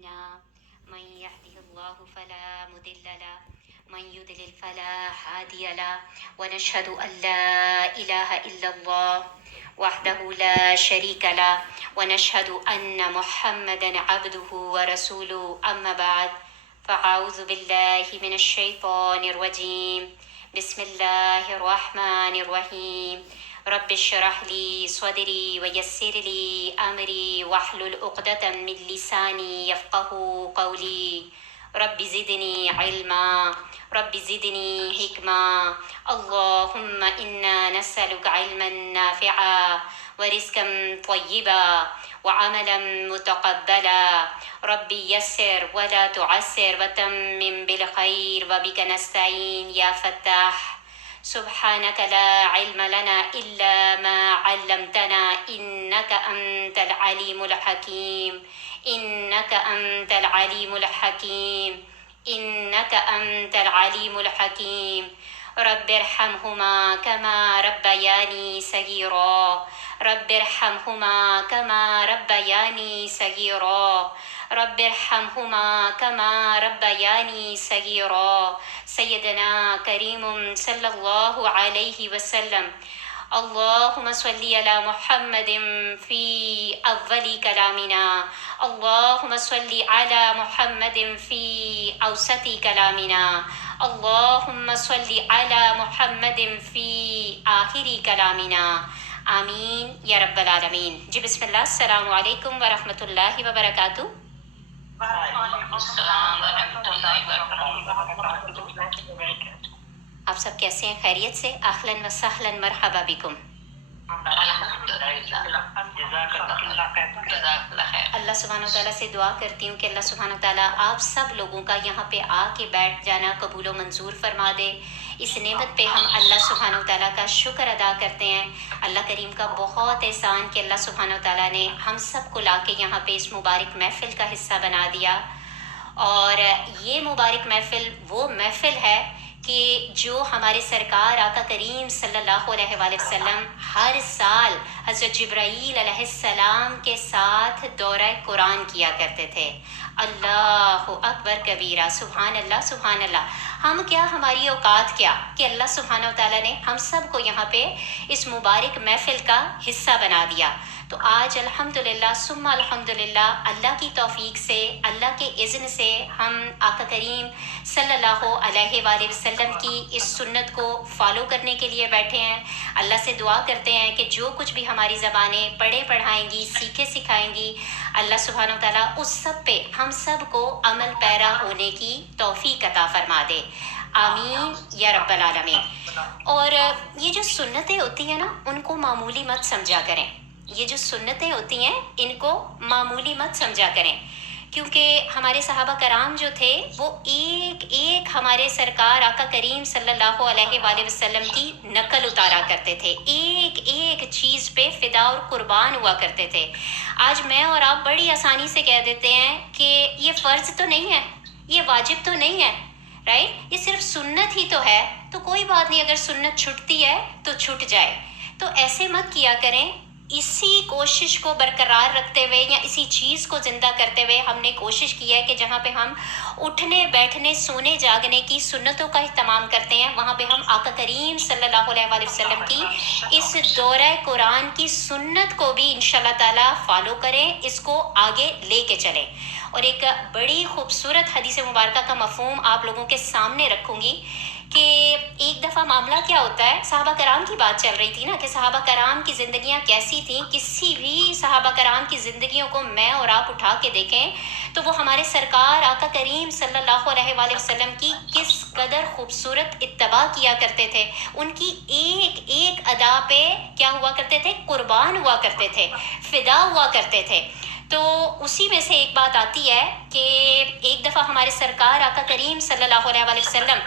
أعمالنا من يهده الله فلا مضل له من يضلل فلا هادي له ونشهد أن لا إله إلا الله وحده لا شريك له ونشهد أن محمدا عبده ورسوله أما بعد فأعوذ بالله من الشيطان الرجيم بسم الله الرحمن الرحيم رب اشرح لي صدري ويسر لي أمري واحلل عقدة من لساني يفقه قولي رب زدني علما رب زدني حكما اللهم إنا نسألك علما نافعا ورزقا طيبا وعملا متقبلا ربي يسر ولا تعسر وتمم بالخير وبك نستعين يا فتاح سبحانك لا علم لنا إلا ما علمتنا إنك أنت العليم الحكيم إنك أنت العليم الحكيم إنك أنت العليم الحكيم رب ارحمهما كما ربياني صغيرا رب ارحمهما كما ربياني صغيرا رب ارحمهما كما ربياني صغيرا سيدنا كريم صلى الله عليه وسلم اللهم صل على محمد في أول كلامنا اللهم صل على محمد في أوسط كلامنا اللهم صل على محمد في آخر كلامنا آمین یا رب العالمین. جی بسم اللہ. السلام علیکم ورحمۃ اللہ وبرکاتہ. وعلیکم السلام ورحمۃ اللہ وبرکاتہ. آپ سب کیسے ہیں؟ خیریت سے؟ اہلاً و سہلاً مرحبا بکم. اللہ سبحانہ وتعالیٰ سے دعا کرتی ہوں کہ اللہ سبحانہ وتعالیٰ آپ سب لوگوں کا یہاں پہ آ کے بیٹھ جانا قبول و منظور فرما دے. اس نعمت پہ ہم اللہ سبحانہ وتعالیٰ کا شکر ادا کرتے ہیں. اللہ کریم کا بہت احسان کہ اللہ سبحانہ وتعالیٰ نے ہم سب کو لا کے یہاں پہ اس مبارک محفل کا حصہ بنا دیا. اور یہ مبارک محفل وہ محفل ہے کہ جو ہمارے سرکار آقا کریم صلی اللہ علیہ وآلہ وسلم ہر سال حضرت جبرائیل علیہ السلام کے ساتھ دورہ قرآن کیا کرتے تھے. اللہ اکبر کبیرہ. سبحان اللہ سبحان اللہ. ہم کیا، ہماری اوقات کیا کہ اللہ سبحانہ وتعالیٰ نے ہم سب کو یہاں پہ اس مبارک محفل کا حصہ بنا دیا. تو آج الحمدللہ ثم الحمدللہ اللہ کی توفیق سے، اللہ کے اذن سے ہم آقا کریم صلی اللہ علیہ وآلہ وسلم کی اس سنت کو فالو کرنے کے لیے بیٹھے ہیں. اللہ سے دعا کرتے ہیں کہ جو کچھ بھی ہماری زبانیں پڑھے پڑھائیں گی، سیکھے سکھائیں گی، اللہ سبحانہ وتعالیٰ اس سب پہ ہم سب کو عمل پیرا ہونے کی توفیق عطا فرما دے. آمین یا رب العالمین. اور یہ جو سنتیں ہوتی ہیں نا، ان کو معمولی مت سمجھا کریں. یہ جو سنتیں ہوتی ہیں ان کو معمولی مت سمجھا کریں، کیونکہ ہمارے صحابہ کرام جو تھے وہ ایک ایک ہمارے سرکار آقا کریم صلی اللہ علیہ وآلہ وسلم کی نقل اتارا کرتے تھے. ایک ایک چیز پہ فدا اور قربان ہوا کرتے تھے. آج میں اور آپ بڑی آسانی سے کہہ دیتے ہیں کہ یہ فرض تو نہیں ہے، یہ واجب تو نہیں ہے، رائٹ، یہ صرف سنت ہی تو ہے. تو کوئی بات نہیں، اگر سنت چھٹتی ہے تو چھٹ جائے. تو ایسے مت کیا کریں. اسی کوشش کو برقرار رکھتے ہوئے یا اسی چیز کو زندہ کرتے ہوئے ہم نے کوشش کی ہے کہ جہاں پہ ہم اٹھنے بیٹھنے سونے جاگنے کی سنتوں کا اہتمام کرتے ہیں، وہاں پہ ہم آقا کریم صلی اللہ علیہ وآلہ وسلم کی اس دورہ قرآن کی سنت کو بھی انشاءاللہ تعالیٰ فالو کریں، اس کو آگے لے کے چلیں. اور ایک بڑی خوبصورت حدیث مبارکہ کا مفہوم آپ لوگوں کے سامنے رکھوں گی کہ ایک دفعہ معاملہ کیا ہوتا ہے، صحابہ کرام کی بات چل رہی تھی نا کہ صحابہ کرام کی زندگیاں کیسی تھیں. کسی بھی صحابہ کرام کی زندگیوں کو میں اور آپ اٹھا کے دیکھیں تو وہ ہمارے سرکار آقا کریم صلی اللہ علیہ وآلہ وسلم کی کس قدر خوبصورت اتباع کیا کرتے تھے. ان کی ایک ایک ادا پہ کیا ہوا کرتے تھے؟ قربان ہوا کرتے تھے، فدا ہوا کرتے تھے. تو اسی میں سے ایک بات آتی ہے کہ ایک دفعہ ہمارے سرکار آقا کریم صلی اللہ علیہ وآلہ وسلم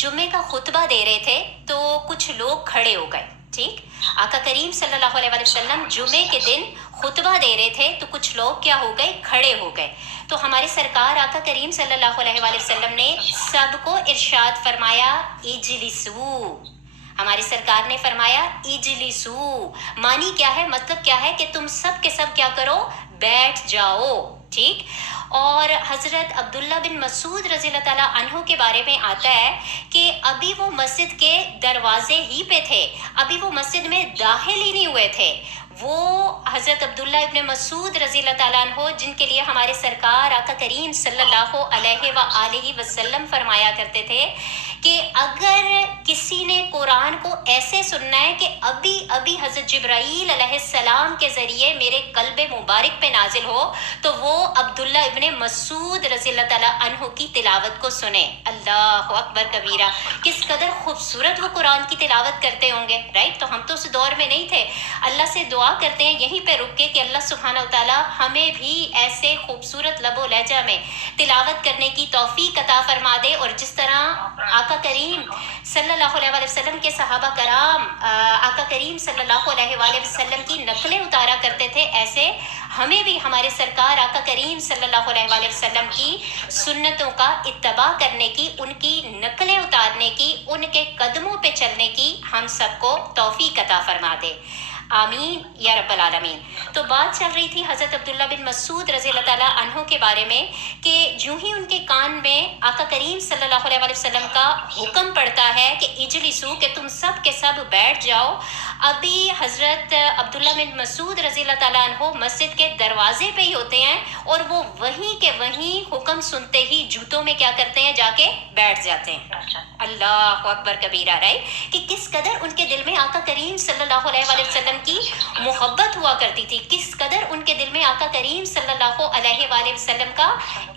جمعے کا خطبہ دے رہے تھے تو کچھ لوگ کھڑے ہو گئے. ٹھیک، آقا کریم صلی اللہ علیہ وآلہ وسلم جمعے کے دن خطبہ دے رہے تھے تو کچھ لوگ کیا ہو گئے؟ کھڑے ہو گئے. تو ہمارے سرکار آقا کریم صلی اللہ علیہ وآلہ وسلم نے سب کو ارشاد فرمایا اجلسو. ہماری سرکار نے فرمایا اجلسو. معنی کیا ہے؟ مطلب کیا ہے کہ تم سب کے سب کیا کرو؟ بیٹھ جاؤ. ٹھیک. اور حضرت عبداللہ بن مسعود رضی اللہ تعالیٰ عنہ کے بارے میں آتا ہے کہ ابھی وہ مسجد کے دروازے ہی پہ تھے, ابھی وہ مسجد میں داخل ہی نہیں ہوئے تھے. وہ حضرت عبداللہ ابن مسعود رضی اللہ تعالیٰ عنہ جن کے لیے ہمارے سرکار آقا کریم صلی اللہ علیہ وآلہ وسلم فرمایا کرتے تھے کہ اگر کسی نے قرآن کو ایسے سننا ہے کہ ابھی ابھی حضرت جبرائیل علیہ السلام کے ذریعے میرے قلب مبارک پہ نازل ہو تو وہ عبداللہ ابن مسعود رضی اللہ تعالیٰ عنہ کی تلاوت کو سنیں. اللہ اکبر کبیرہ, کس قدر خوبصورت وہ قرآن کی تلاوت کرتے ہوں گے, رائٹ. تو ہم تو اس دور میں نہیں تھے. اللہ سے دعا کرتے ہیں یہیں پہ رک کے کہ اللہ سبحانہ وتعالیٰ ہمیں بھی ایسے خوبصورت لب و لہجہ میں تلاوت کرنے کی توفیق عطا فرما دے, اور جس طرح آقا کریم صلی اللہ علیہ وآلہ وسلم کے صحابہ کرام آقا کریم صلی اللہ علیہ وآلہ وسلم کی نقلیں اتارا کرتے تھے, ایسے ہمیں بھی ہمارے سرکار آقا کریم صلی اللہ علیہ وآلہ وسلم کی سنتوں کا اتباع کرنے کی, ان کی نقلیں اتارنے کی, ان کے قدموں پہ چلنے کی ہم سب کو توفیق عطا فرما دے. آمین یا رب العالمین. تو بات چل رہی تھی حضرت عبداللہ بن مسعود رضی اللہ تعالیٰ عنہ کے بارے میں کہ جو ہی ان کے کان میں آقا کریم صلی اللہ علیہ وسلم کا حکم پڑتا ہے کہ اجلسو, کہ تم سب کے سب بیٹھ جاؤ, ابھی حضرت عبداللہ بن مسعود رضی اللہ تعالیٰ عنہ مسجد کے دروازے پہ ہی ہوتے ہیں, اور وہ وہیں کے وہیں حکم سنتے ہی جوتوں میں کیا کرتے ہیں, جا کے بیٹھ جاتے ہیں. اللہ اکبر کبیرہ, رائٹ. کہ کس قدر ان کے دل میں آقا کریم صلی اللہ علیہ وآلہ وسلم کی محبت ہوا کرتی تھی, کس قدر ان کے دل میں آقا کریم صلی اللہ علیہ وآلہ وسلم کا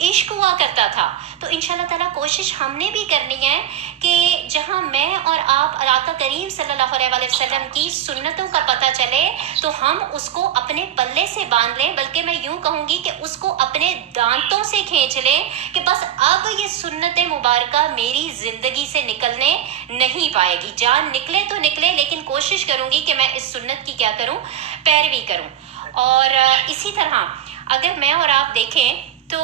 عشق ہوا کرتا تھا. تو انشاءاللہ تعالیٰ کوشش ہم نے بھی کرنی ہے کہ جہاں میں اور آپ آقا کریم صلی اللہ علیہ وآلہ وسلم کی سنتوں کا پتہ چلے تو ہم اس کو اپنے پلے سے باندھ لیں, بلکہ میں یوں کہوں گی کہ اس کو اپنے دانتوں سے کھینچ لیں کہ بس اب یہ سنت مبارکہ میری زندگی سے نکلنے نہیں پائے گی. جان نکلے تو نکلے, لیکن کوشش کروں گی کہ میں اس سنت کی کیا کروں, پیروی کروں. اور اسی طرح اگر میں اور آپ دیکھیں تو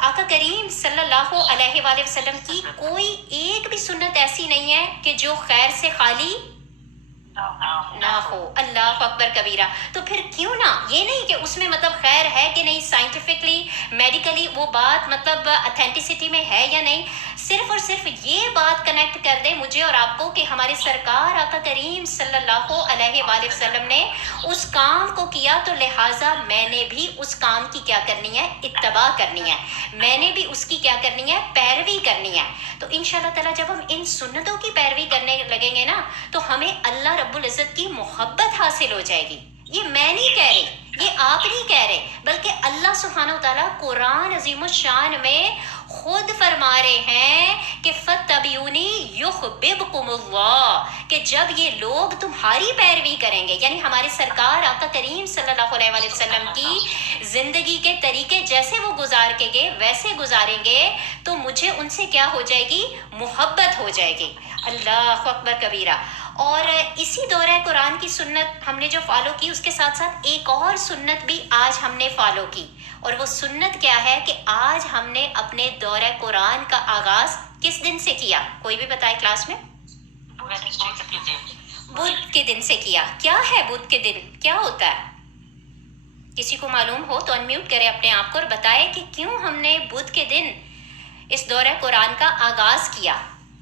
آقا کریم صلی اللہ علیہ وآلہ وسلم کی کوئی ایک بھی سنت ایسی نہیں ہے کہ جو خیر سے خالی نہ ہو. اللہ اکبر کبیرہ. تو پھر کیوں نہ, یہ نہیں کہ اس میں مطلب خیر ہے کہ نہیں, سائنٹیفکلی میڈیکلی وہ بات مطلب اتھینٹسٹی میں ہے یا نہیں, صرف اور صرف یہ بات کنیکٹ کر دے مجھے اور آپ کو کہ ہمارے سرکار آقا کریم صلی اللہ علیہ وآلہ وسلم نے اس کام کو کیا, تو لہٰذا میں نے بھی اس کام کی کیا کرنی ہے, اتباع کرنی ہے, میں نے بھی اس کی کیا کرنی ہے, پیروی کرنی ہے. تو انشاءاللہ تعالیٰ جب ہم ان سنتوں کی پیروی کرنے لگیں گے نا تو ہمیں اللہ رب العزت کی محبت حاصل ہو جائے گی. یہ میں نہیں کہہ رہی, یہ آپ نہیں کہہ رہے, بلکہ اللہ سبحانہ وتعالیٰ قرآن عظیم الشان میں خود فرما رہے ہیں کہ فَاتَّبِعُونِی یُحْبِبْکُمُ اللَّہ, کہ جب یہ لوگ تمہاری پیروی کریں گے, یعنی ہمارے سرکار آقا کریم صلی اللہ علیہ وآلہ وسلم کی زندگی کے طریقے جیسے وہ گزار کے گئے ویسے گزاریں گے, تو مجھے ان سے کیا ہو جائے گی, محبت ہو جائے گی. اللہ اکبر کبیرہ. اور اسی دورہ قرآن کی سنت ہم نے جو فالو کی, اس کے ساتھ ساتھ ایک اور سنت بھی آج ہم نے فالو کی, اور وہ سنت کیا ہے کہ آج ہم نے اپنے دورہ قرآن کا آغاز کس دن سے کیا, کوئی بھی بتائے کلاس میں, بدھ کے دن سے کیا. کیا ہے بدھ کے دن, کیا ہوتا ہے, کسی کو معلوم ہو تو انمیوٹ کرے اپنے آپ کو اور بتائے کہ کیوں ہم نے بدھ کے دن اس دورہ قرآن کا آغاز کیا,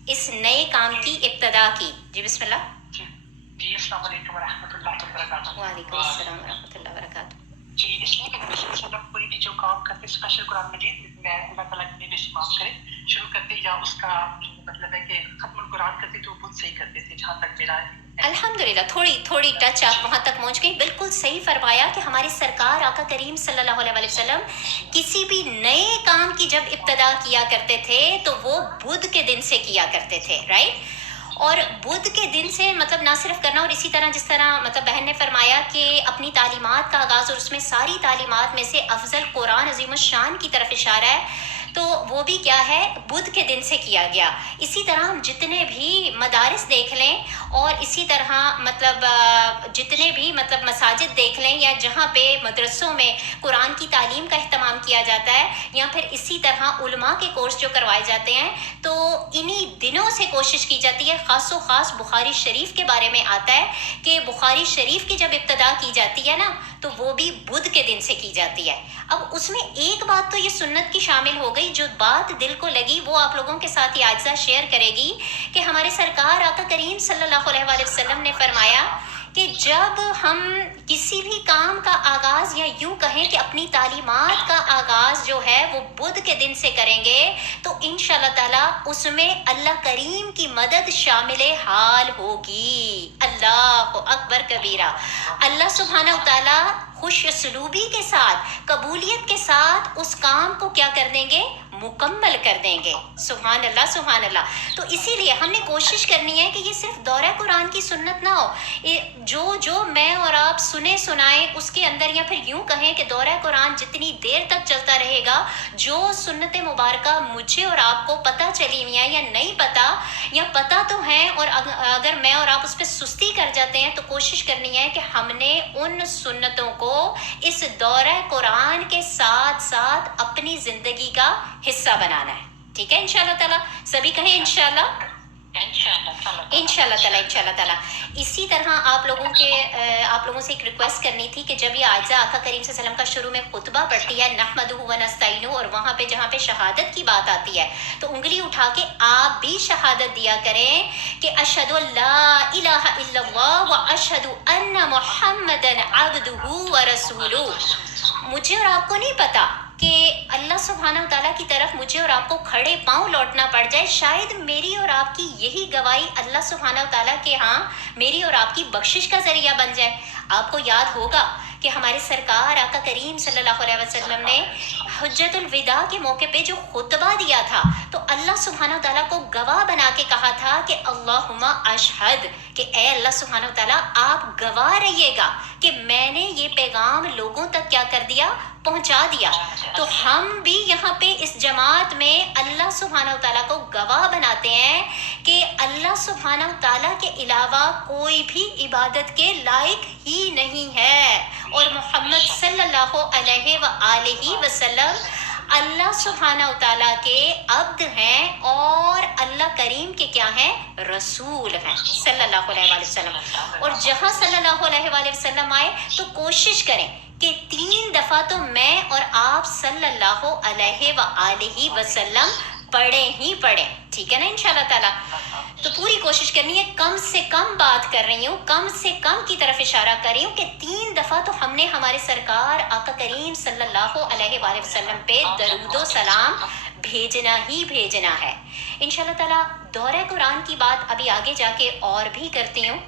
اس نئے کام کی ابتدا کی. جی بسم اللہ. جی السلام علیکم ورحمۃ اللہ وبرکاتہ. وعلیکم السلام ورحمۃ اللہ وبرکاتہ. جی اس لیے کہ رسول صلی اللہ علیہ وسلم کوئی بھی جو کام کرتے اسپیشل قرآن مجید میں اللہ تعالیٰ کی نبی سے معاف کرے شروع کرتے, یا اس کا مطلب ہے کہ ختم القرآن کرتے تو بدھ سے ہی کرتے تھے, جہاں تک میرا الحمدللہ تھوڑی ٹچ آپ وہاں تک پہنچ گئی. بالکل صحیح فرمایا کہ ہمارے سرکار آقا کریم صلی اللہ علیہ وسلم کسی بھی نئے کام کی جب ابتدا کیا کرتے تھے تو وہ بدھ کے دن سے کیا کرتے تھے, رائٹ. اور بدھ کے دن سے مطلب نہ صرف کرنا, اور اسی طرح جس طرح مطلب بہن نے فرمایا کہ اپنی تعلیمات کا آغاز, اور اس میں ساری تعلیمات میں سے افضل قرآن عظیم الشان کی طرف اشارہ ہے. تو تو وہ بھی کیا ہے بدھ کے دن سے کیا گیا. اسی طرح ہم جتنے بھی مدارس دیکھ لیں اور اسی طرح مطلب جتنے بھی مطلب مساجد دیکھ لیں یا جہاں پہ مدرسوں میں قرآن کی تعلیم کا اہتمام کیا جاتا ہے یا پھر اسی طرح علماء کے کورس جو کروائے جاتے ہیں تو انہی دنوں سے کوشش کی جاتی ہے. خاص و خاص بخاری شریف کے بارے میں آتا ہے کہ بخاری شریف کی جب ابتدا کی جاتی ہے نا تو وہ بھی بدھ کے دن سے کی جاتی ہے. اب اس میں ایک بات تو یہ سنت کی شامل ہو گئی, جو بات دل کو لگی وہ آپ لوگوں کے ساتھ یہ عاجزہ شیئر کرے گی کہ ہمارے سرکار آقا کریم صلی اللہ علیہ وآلہ وسلم نے فرمایا کہ جب ہم کسی بھی کام کا آغاز یا یوں کہیں کہ اپنی تعلیمات کا آغاز جو ہے وہ بدھ کے دن سے کریں گے تو انشاءاللہ تعالیٰ اس میں اللہ کریم کی مدد شامل حال ہوگی. اللہ اکبر کبیرہ. اللہ سبحانہ وتعالیٰ خوش اسلوبی کے ساتھ قبولیت کے ساتھ اس کام کو کیا کر دیں گے مکمل کر دیں گے. سبحان اللہ سبحان اللہ. تو اسی لیے ہم نے کوشش کرنی ہے کہ یہ صرف دورہ قرآن کی سنت نہ ہو, جو میں اور آپ سنے سنائیں اس کے اندر یا پھر یوں کہیں کہ دورہ قرآن جتنی دیر تک چلتا رہے گا جو سنت مبارکہ مجھے اور آپ کو پتہ چلی ہوئی ہیں یا نہیں پتہ یا پتہ تو ہیں اور اگر میں اور آپ اس پہ سستی کر جاتے ہیں تو کوشش کرنی ہے کہ ہم نے ان سنتوں کو اس دورہ قرآن کے ساتھ ساتھ اپنی زندگی کا حصہ بنانا ہے. ٹھیک ہے انشاءاللہ تعالیٰ, سبھی کہیں انشاءاللہ انشاءاللہ تعالیٰ. اسی طرح آپ لوگوں سے ایک ریکویسٹ کرنی تھی کہ جب یہ عاجزہ آقا کریم صلی اللہ علیہ وسلم کا شروع میں خطبہ پڑھتی ہے نحمدہ و نستعینہ اور وہاں پہ جہاں پہ شہادت کی بات آتی ہے تو انگلی اٹھا کے آپ بھی شہادت دیا کریں کہ اشہد ان لا الہ الا اللہ و اشہد ان محمدا عبدہ و رسولہ. مجھے اور آپ کو نہیں پتا کہ اللہ سبحانہ وتعالیٰ کی طرف مجھے اور آپ کو کھڑے پاؤں لوٹنا پڑ جائے, شاید میری اور آپ کی یہی گواہی اللہ سبحانہ وتعالیٰ کے ہاں میری اور آپ کی بخشش کا ذریعہ بن جائے. آپ کو یاد ہوگا کہ ہمارے سرکار آقا کریم صلی اللہ علیہ وسلم نے حجت الوداع کے موقع پہ جو خطبہ دیا تھا تو اللہ سبحانہ وتعالیٰ کو گواہ بنا کے کہا تھا کہ اللہم اشہد, کہ اے اللہ سبحانہ وتعالیٰ آپ گواہ رہیے گا کہ میں نے یہ پیغام لوگوں تک کیا کر دیا پہنچا دیا. تو ہم بھی یہاں پہ اس جماعت میں اللہ سبحانہ وتعالیٰ کو گواہ بناتے ہیں کہ اللہ سبحانہ وتعالیٰ کے علاوہ کوئی بھی عبادت کے لائق ہی نہیں ہے اور محمد صلی اللہ علیہ وآلہ وسلم اللہ سبحانہ وتعالیٰ کے عبد ہیں اور اللہ کریم کے کیا ہیں رسول ہیں صلی اللہ علیہ وآلہ وسلم. اور جہاں صلی اللہ علیہ وآلہ وسلم آئے تو کوشش کریں کہ 3 دفعہ تو میں اور آپ صلی اللہ علیہ وآلہ وسلم پڑھیں ہی پڑھیں. ٹھیک ہے نا انشاءاللہ تعالیٰ. تو پوری کوشش کرنی ہے, کم سے کم بات کر رہی ہوں, کم سے کم کی طرف اشارہ کر رہی ہوں کہ 3 دفعہ تو ہم نے ہمارے سرکار آقا کریم صلی اللہ علیہ وآلہ وسلم پہ درود و سلام بھیجنا ہی بھیجنا ہے انشاءاللہ تعالیٰ. دورہ قرآن کی بات ابھی آگے جا کے اور بھی کرتی ہوں,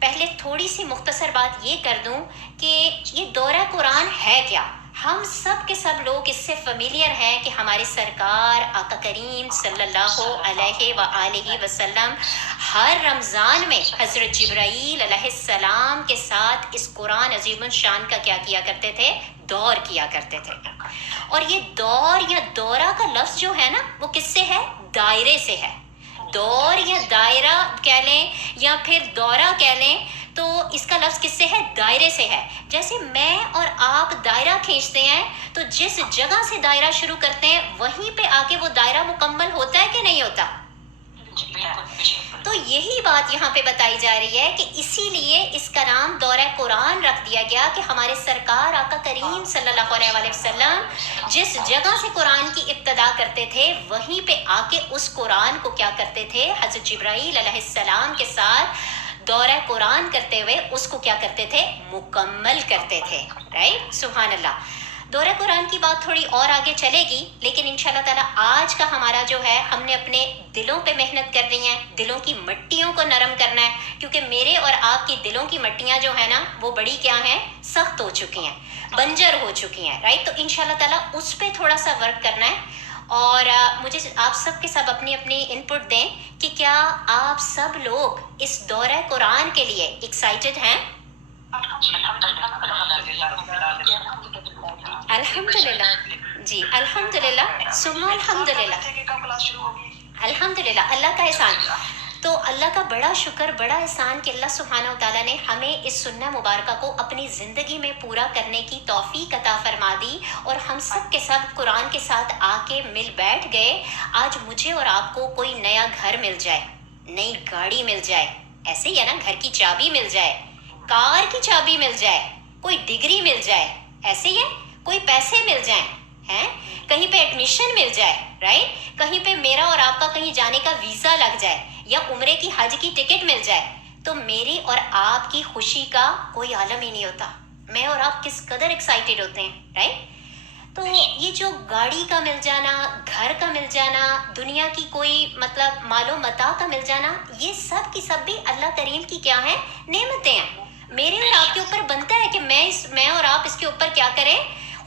پہلے تھوڑی سی مختصر بات یہ کر دوں کہ یہ دورہ قرآن ہے کیا. ہم سب کے سب لوگ اس سے فیملیئر ہیں کہ ہمارے سرکار آقا کریم صلی اللہ علیہ وآلہ وسلم ہر رمضان میں حضرت جبرائیل علیہ السلام کے ساتھ اس قرآن عظیم الشان کا کیا کیا کرتے تھے دور کیا کرتے تھے. اور یہ دور یا دورہ کا لفظ جو ہے نا وہ کس سے ہے, دائرے سے ہے. دور یا دائرہ کہہ لیں یا پھر دورہ کہہ لیں تو اس کا لفظ کس سے ہے, دائرے سے ہے. جیسے میں اور آپ دائرہ کھینچتے ہیں تو جس جگہ سے دائرہ شروع کرتے ہیں وہیں پہ آ کے وہ دائرہ مکمل ہوتا ہے کہ نہیں ہوتا. تو یہی بات یہاں پہ بتائی جا رہی ہے کہ اسی لیے اس کا نام دورہ قرآن رکھ دیا گیا کہ ہمارے سرکار آقا کریم صلی اللہ علیہ وآلہ وسلم جس جگہ سے قرآن کی ابتدا کرتے تھے وہیں پہ آ کے اس قرآن کو کیا کرتے تھے حضرت جبرائیل علیہ السلام کے ساتھ دورہ قرآن کرتے ہوئے اس کو کیا کرتے تھے مکمل کرتے تھے. رائٹ, سبحان اللہ. دورہ قرآن کی بات تھوڑی اور آگے چلے گی لیکن انشاءاللہ تعالیٰ آج کا ہمارا جو ہے ہم نے اپنے دلوں پہ محنت کرنی ہے, دلوں کی مٹیوں کو نرم کرنا ہے کیونکہ میرے اور آپ کی دلوں کی مٹیاں جو ہیں نا وہ بڑی کیا ہیں سخت ہو چکی ہیں, بنجر ہو چکی ہیں. رائٹ, تو انشاءاللہ تعالیٰ اس پہ تھوڑا سا ورک کرنا ہے اور مجھے آپ سب کے سب اپنی اپنی انپٹ دیں کہ کیا آپ سب لوگ اس دورہ قرآن کے لیے ایکسائٹڈ ہیں. الحمدللہ. جی الحمدللہ ثم الحمدللہ کہ کب کلاس شروع ہوگی؟ الحمدللہ اللہ کا احسان. تو اللہ کا بڑا شکر بڑا احسان کہ اللہ سبحانہ و تعالیٰ نے ہمیں اس سنہ مبارکہ کو اپنی زندگی میں پورا کرنے کی توفیق عطا فرما دی اور ہم سب کے سب قرآن کے ساتھ آ کے مل بیٹھ گئے. آج مجھے اور آپ کو کوئی نیا گھر مل جائے, نئی گاڑی مل جائے, ایسے ہی ہے نا, گھر کی چابی مل جائے, کار کی چابی مل جائے, کوئی ڈگری مل جائے, ایسے ہی ہے, کوئی پیسے مل جائیں ہیں, کہیں پہ ایڈمیشن مل جائے, رائٹ, کہیں پہ میرا اور آپ کا کہیں جانے کا ویزا لگ جائے یا عمرے کی حج کی ٹکٹ مل جائے, تو میری اور آپ کی خوشی کا کوئی عالم ہی نہیں ہوتا. میں اور آپ کس قدر ایکسائٹیڈ ہوتے ہیں, رائٹ. تو یہ جو گاڑی کا مل جانا, گھر کا مل جانا, دنیا کی کوئی مطلب مال و متاع کا مل جانا, یہ سب کی سب بھی اللہ کریم کی کیا ہیں, نعمتیں ہیں. میرے اور آپ کے اوپر بنتا ہے کہ میں اور آپ اس کے اوپر کیا کریں,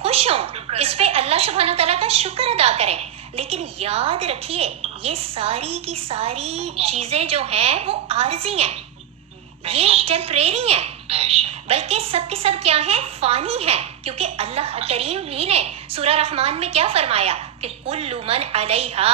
خوش ہوں, اس پہ اللہ سبحانہ تعالیٰ کا شکر ادا کریں. لیکن یاد رکھیے یہ ساری کی ساری چیزیں جو ہیں وہ عارضی ہیں, یہ ٹیمپریری ہیں, بلکہ سب کے سب کیا ہیں, فانی ہیں. کیونکہ اللہ کریم ہی نے سورہ رحمان میں کیا فرمایا کہ کل من علیہا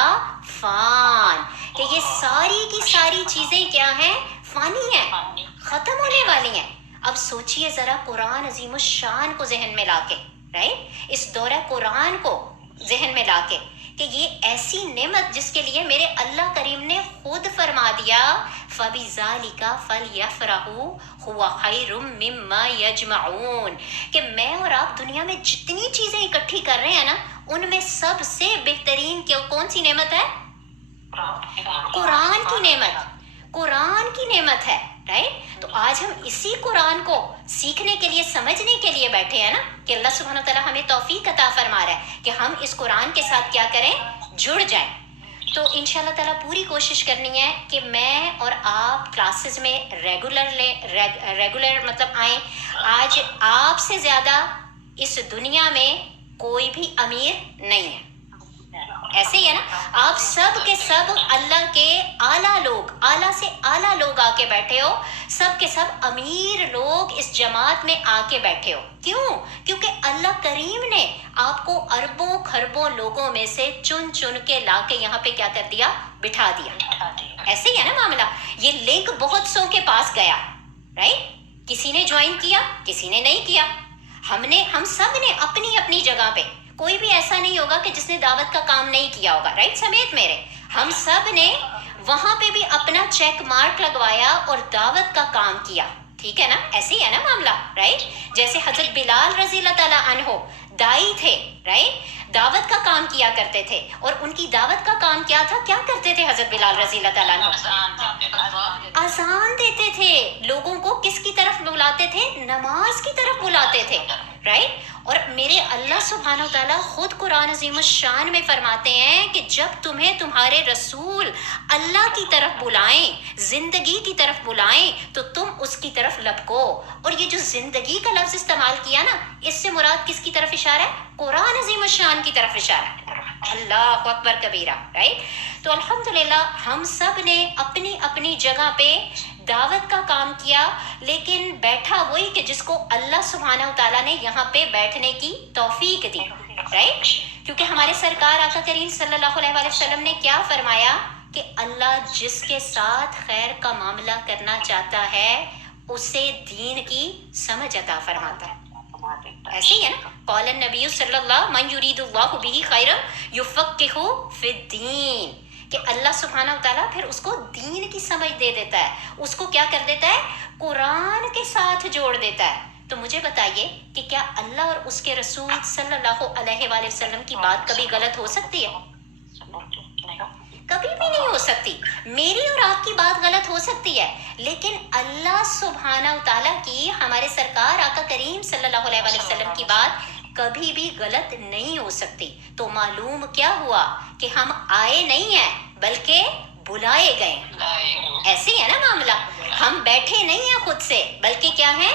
فان, کہ یہ ساری کی ساری چیزیں کیا ہیں, فانی ہیں, ختم ہونے والی ہیں. اب سوچئے ذرا قرآن عظیم الشان کو ذہن میں لا کے, رائٹ, اس دورہ قرآن کو ذہن میں لا کے, کہ یہ ایسی نعمت جس کے لیے میرے اللہ کریم نے خود فرما دیا فَبِذَالِكَ فَلْيَفْرَحُوا هُوَ خَيْرٌ مِّمَّا يَجْمَعُونَ, کہ میں اور آپ دنیا میں جتنی چیزیں اکٹھی کر رہے ہیں نا, ان میں سب سے بہترین کون سی نعمت ہے, قرآن کی نعمت, قرآن کی نعمت ہے, رائٹ. تو آج ہم اسی قرآن کو سیکھنے کے لیے, سمجھنے کے لیے بیٹھے ہیں نا, کہ اللہ سبحانہ تعالیٰ ہمیں توفیق عطا فرما رہا ہے کہ ہم اس قرآن کے ساتھ کیا کریں, جڑ جائیں. تو انشاءاللہ تعالیٰ پوری کوشش کرنی ہے کہ میں اور آپ کلاسز میں ریگولر مطلب آئیں. آج آپ سے زیادہ اس دنیا میں کوئی بھی امیر نہیں ہے, ایسے ہی ہے نا, آپ سب کے سب اللہ کے اعلیٰ لوگ, اعلیٰ سے اعلیٰ لوگ آ کے بیٹھے ہو, سب کے سب امیر لوگ اس جماعت میں آ کے بیٹھے ہو. کیوں؟ کیونکہ اللہ کریم نے آپ کو اربوں خربوں لوگوں میں سے چن چن کے لا کے یہاں پہ کیا کر دیا, بٹھا دیا. ایسے ہی ہے نا معاملہ. یہ لنک بہت سو کے پاس گیا, رائٹ, کسی نے جوائن کیا, کسی نے نہیں کیا. ہم سب نے اپنی اپنی جگہ پہ, کوئی بھی ایسا نہیں ہوگا کہ جس نے دعوت کا کام نہیں کیا ہوگا, رائٹ, سمیت میرے, ہم سب نے وہاں پہ بھی اپنا چیک مارک لگوایا اور دعوت کا کام کیا. ٹھیک ہے نا, ایسے ہی ہے نا معاملہ, رائٹ. جیسے حضرت بلال رضی اللہ تعالیٰ عنہ دائی تھے, رائٹ, دعوت کا کام کیا کرتے تھے, اور ان کی دعوت کا کام کیا تھا, کیا کرتے تھے حضرت بلال رضی اللہ تعالیٰ عنہ, اذان دیتے تھے, لوگوں کو کس کی طرف بلاتے تھے, نماز کی طرف بلاتے تھے, رائٹ. اور میرے اللہ سبحانہ و تعالیٰ خود قرآن عظیم الشان میں فرماتے ہیں کہ جب تمہیں تمہارے رسول اللہ کی طرف بلائیں, زندگی کی طرف بلائیں, تو تم اس کی طرف لپکو. اور یہ جو زندگی کا لفظ استعمال کیا نا, اس سے مراد کس کی طرف اشارہ ہے, قرآن عظیم الشان کی طرف اشارہ ہے. اللہ اکبر کبیرہ, رائٹ. تو الحمدللہ ہم سب نے اپنی اپنی جگہ پہ دعوت کا کام کیا, لیکن بیٹھا وہی کہ جس کو اللہ سبحانہ و تعالیٰ نے یہاں پہ بیٹھنے کی توفیق دی, رائٹ. کیونکہ ہمارے سرکار آقا کریم صلی اللہ علیہ وآلہ وسلم نے کیا فرمایا کہ اللہ جس کے ساتھ خیر کا معاملہ کرنا چاہتا ہے اسے دین کی سمجھ عطا فرماتا ہے. ایسے ہی ہے نا, قال النبی صلی اللہ من یرید اللہ بہ خیرا یفقہہ فی الدین, کہ اللہ سبحانہ و تعالیٰ پھر اس کو دین کی سمجھ دے دیتا ہے, اس کو کیا کر دیتا ہے, قرآن کے ساتھ جوڑ دیتا ہے. تو مجھے بتائیے کہ کیا اللہ اور اس کے رسول صلی اللہ علیہ وآلہ وسلم کی بات کبھی غلط ہو سکتی ہے؟ کبھی بھی نہیں ہو سکتی. میری اور آپ کی بات غلط ہو سکتی ہے, لیکن اللہ سبحانہ و تعالیٰ کی, ہمارے سرکار آقا کریم صلی اللہ علیہ وآلہ وسلم کی بات کبھی بھی غلط نہیں ہو سکتی. تو معلوم کیا ہوا کہ ہم آئے نہیں ہیں بلکہ بلائے گئے. ایسے ہی ہے نا معاملہ, ہم بیٹھے نہیں ہیں خود سے بلکہ کیا ہیں,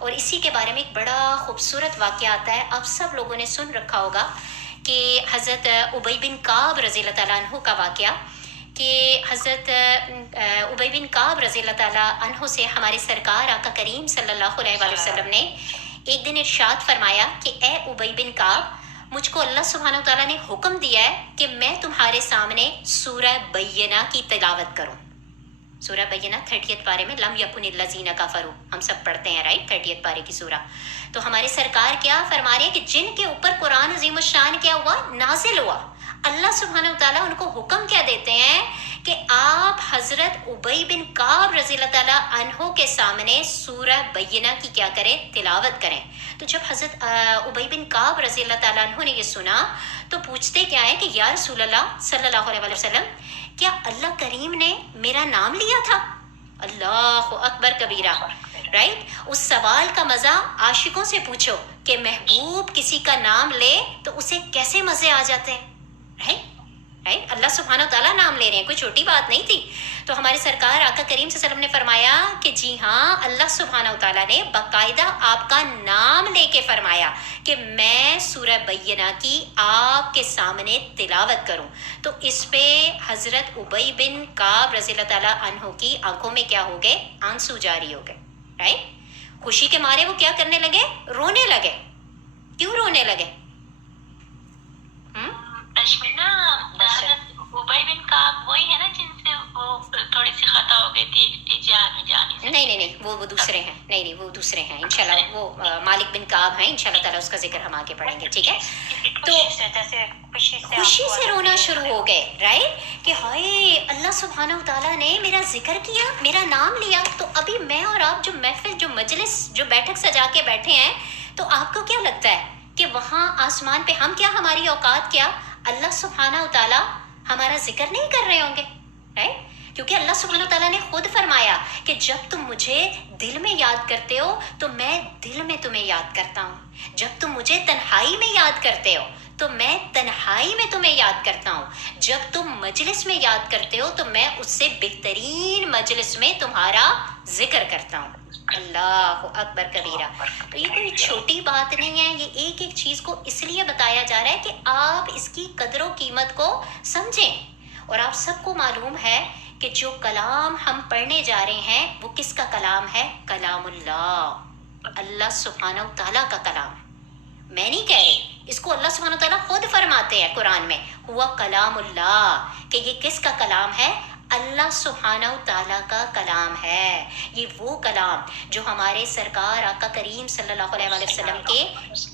اور اسی کے بارے میں ایک بڑا خوبصورت واقعہ آتا ہے. آپ سب لوگوں نے سن رکھا ہوگا کہ حضرت ابی بن کعب رضی اللہ تعالیٰ عنہ کا واقعہ، کہ حضرت ابی بن کعب رضی اللہ تعالیٰ عنہ سے ہمارے سرکار آقا کریم صلی اللہ علیہ وآلہ وسلم نے ایک دن ارشاد فرمایا کہ اے ابی بن کعب، مجھ کو اللہ سبحانہ وتعالیٰ نے حکم دیا ہے کہ میں تمہارے سامنے سورہ بینہ کی تلاوت کروں. سورہ بینہ 30 پارے میں لم یکن الذین کفروا ہم سب پڑھتے ہیں، رائٹ، 30 پارے کی سورہ. تو ہمارے سرکار کیا فرما رہے ہیں کہ جن کے اوپر قرآن عظیم الشان کیا ہوا، نازل ہوا، اللہ سبحانہ وتعالیٰ ان کو حکم کیا دیتے ہیں کہ آپ حضرت ابی بن کعب رضی اللہ تعالیٰ عنہ کے سامنے سورہ بینہ کی کیا کریں، تلاوت کریں. تو جب حضرت ابی بن کعب رضی اللہ تعالیٰ عنہ نے یہ سنا تو پوچھتے کیا ہے کہ یا رسول اللہ صلی اللہ علیہ وسلم، کیا اللہ کریم نے میرا نام لیا تھا؟ اللہ اکبر کبیرہ، رائٹ. اس سوال کا مزہ عاشقوں سے پوچھو کہ محبوب کسی کا نام لے تو اسے کیسے مزے آ جاتے ہیں، رائٹ. اللہ سبحانہ تعالیٰ نام لے رہے ہیں، کوئی چھوٹی بات نہیں تھی. تو ہمارے سرکار آقا کریم صلی اللہ علیہ وسلم نے فرمایا کہ جی ہاں، اللہ سبحانہ تعالیٰ نے باقاعدہ آپ کا نام لے کے فرمایا کہ میں سورہ بینہ کی آپ کے سامنے تلاوت کروں. تو اس پہ حضرت ابی بن کعب رضی اللہ تعالیٰ عنہ کی آنکھوں میں کیا ہو گئے، آنسو جاری ہو گئے، رائٹ. خوشی کے مارے وہ کیا کرنے لگے، رونے لگے. کیوں رونے لگے؟ اشمینا، حضرت ابی بن کعب وہی ہے نا جن سے وہ تھوڑی سی خطا ہو گئی تھی جہاد میں جانے سے؟ نہیں، وہ دوسرے ہیں. نہیں، وہ دوسرے ہیں. انشاءاللہ وہ مالک بن کعب ہیں، انشاءاللہ تعالیٰ اس کا ذکر ہم آگے پڑھیں گے، ٹھیک ہے. تو خوشی سے رونا شروع ہو گئے، رائٹ، کہ ہائے اللہ سبحانہ تعالیٰ نے میرا ذکر کیا، میرا نام لیا. تو ابھی میں اور آپ جو محفل، جو مجلس، جو بیٹھک سجا کے بیٹھے ہیں، تو آپ کو کیا لگتا ہے کہ وہاں آسمان پہ ہم کیا، ہماری اوقات کیا، اللہ سبحانہ تعالیٰ ہمارا ذکر نہیں کر رہے ہوں گے، رائٹ. کیونکہ اللہ سبحانہ تعالیٰ نے خود فرمایا کہ جب تم مجھے دل میں یاد کرتے ہو تو میں دل میں تمہیں یاد کرتا ہوں، جب تم مجھے تنہائی میں یاد کرتے ہو تو میں تنہائی میں تمہیں یاد کرتا ہوں، جب تم مجلس میں یاد کرتے ہو تو میں اس سے بہترین مجلس میں تمہارا ذکر کرتا ہوں. اللہ اکبر کبیرہ. تو یہ کوئی چھوٹی بات نہیں ہے، یہ ایک ایک چیز کو اس لیے بتایا جا رہا ہے کہ آپ اس کی قدر و قیمت کو سمجھیں. اور آپ سب کو معلوم ہے کہ جو کلام ہم پڑھنے جا رہے ہیں وہ کس کا کلام ہے؟ کلام اللہ، اللہ سبحانہ تعالیٰ کا کلام. میں نہیں کہہ رہی، اس کو اللہ سبحانہ تعالیٰ خود فرماتے ہیں قرآن میں، ہوا کلام اللہ، کہ یہ کس کا کلام ہے؟ اللہ سبحانہ تعالیٰ کا کلام ہے. یہ وہ کلام جو ہمارے سرکار آقا کریم صلی اللہ علیہ وآلہ وسلم کے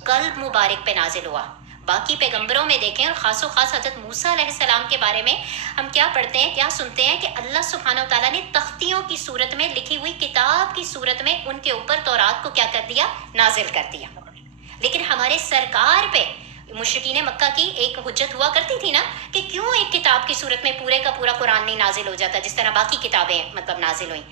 قلب مبارک پہ نازل ہوا. باقی پیغمبروں میں دیکھیں، اور خاص و خاص حضرت موسیٰ علیہ السلام کے بارے میں ہم کیا پڑھتے ہیں، کیا سنتے ہیں کہ اللہ سبحانہ تعالیٰ نے تختیوں کی صورت میں، لکھی ہوئی کتاب کی صورت میں ان کے اوپر تورات کو کیا کر دیا، نازل کر دیا. لیکن ہمارے سرکار پہ مشرکین مکہ کی ایک حجت ہوا کرتی تھی نا کہ کیوں ایک کتاب کی صورت میں پورے کا پورا قرآن نہیں نازل ہو جاتا جس طرح باقی کتابیں مطلب نازل ہوئیں.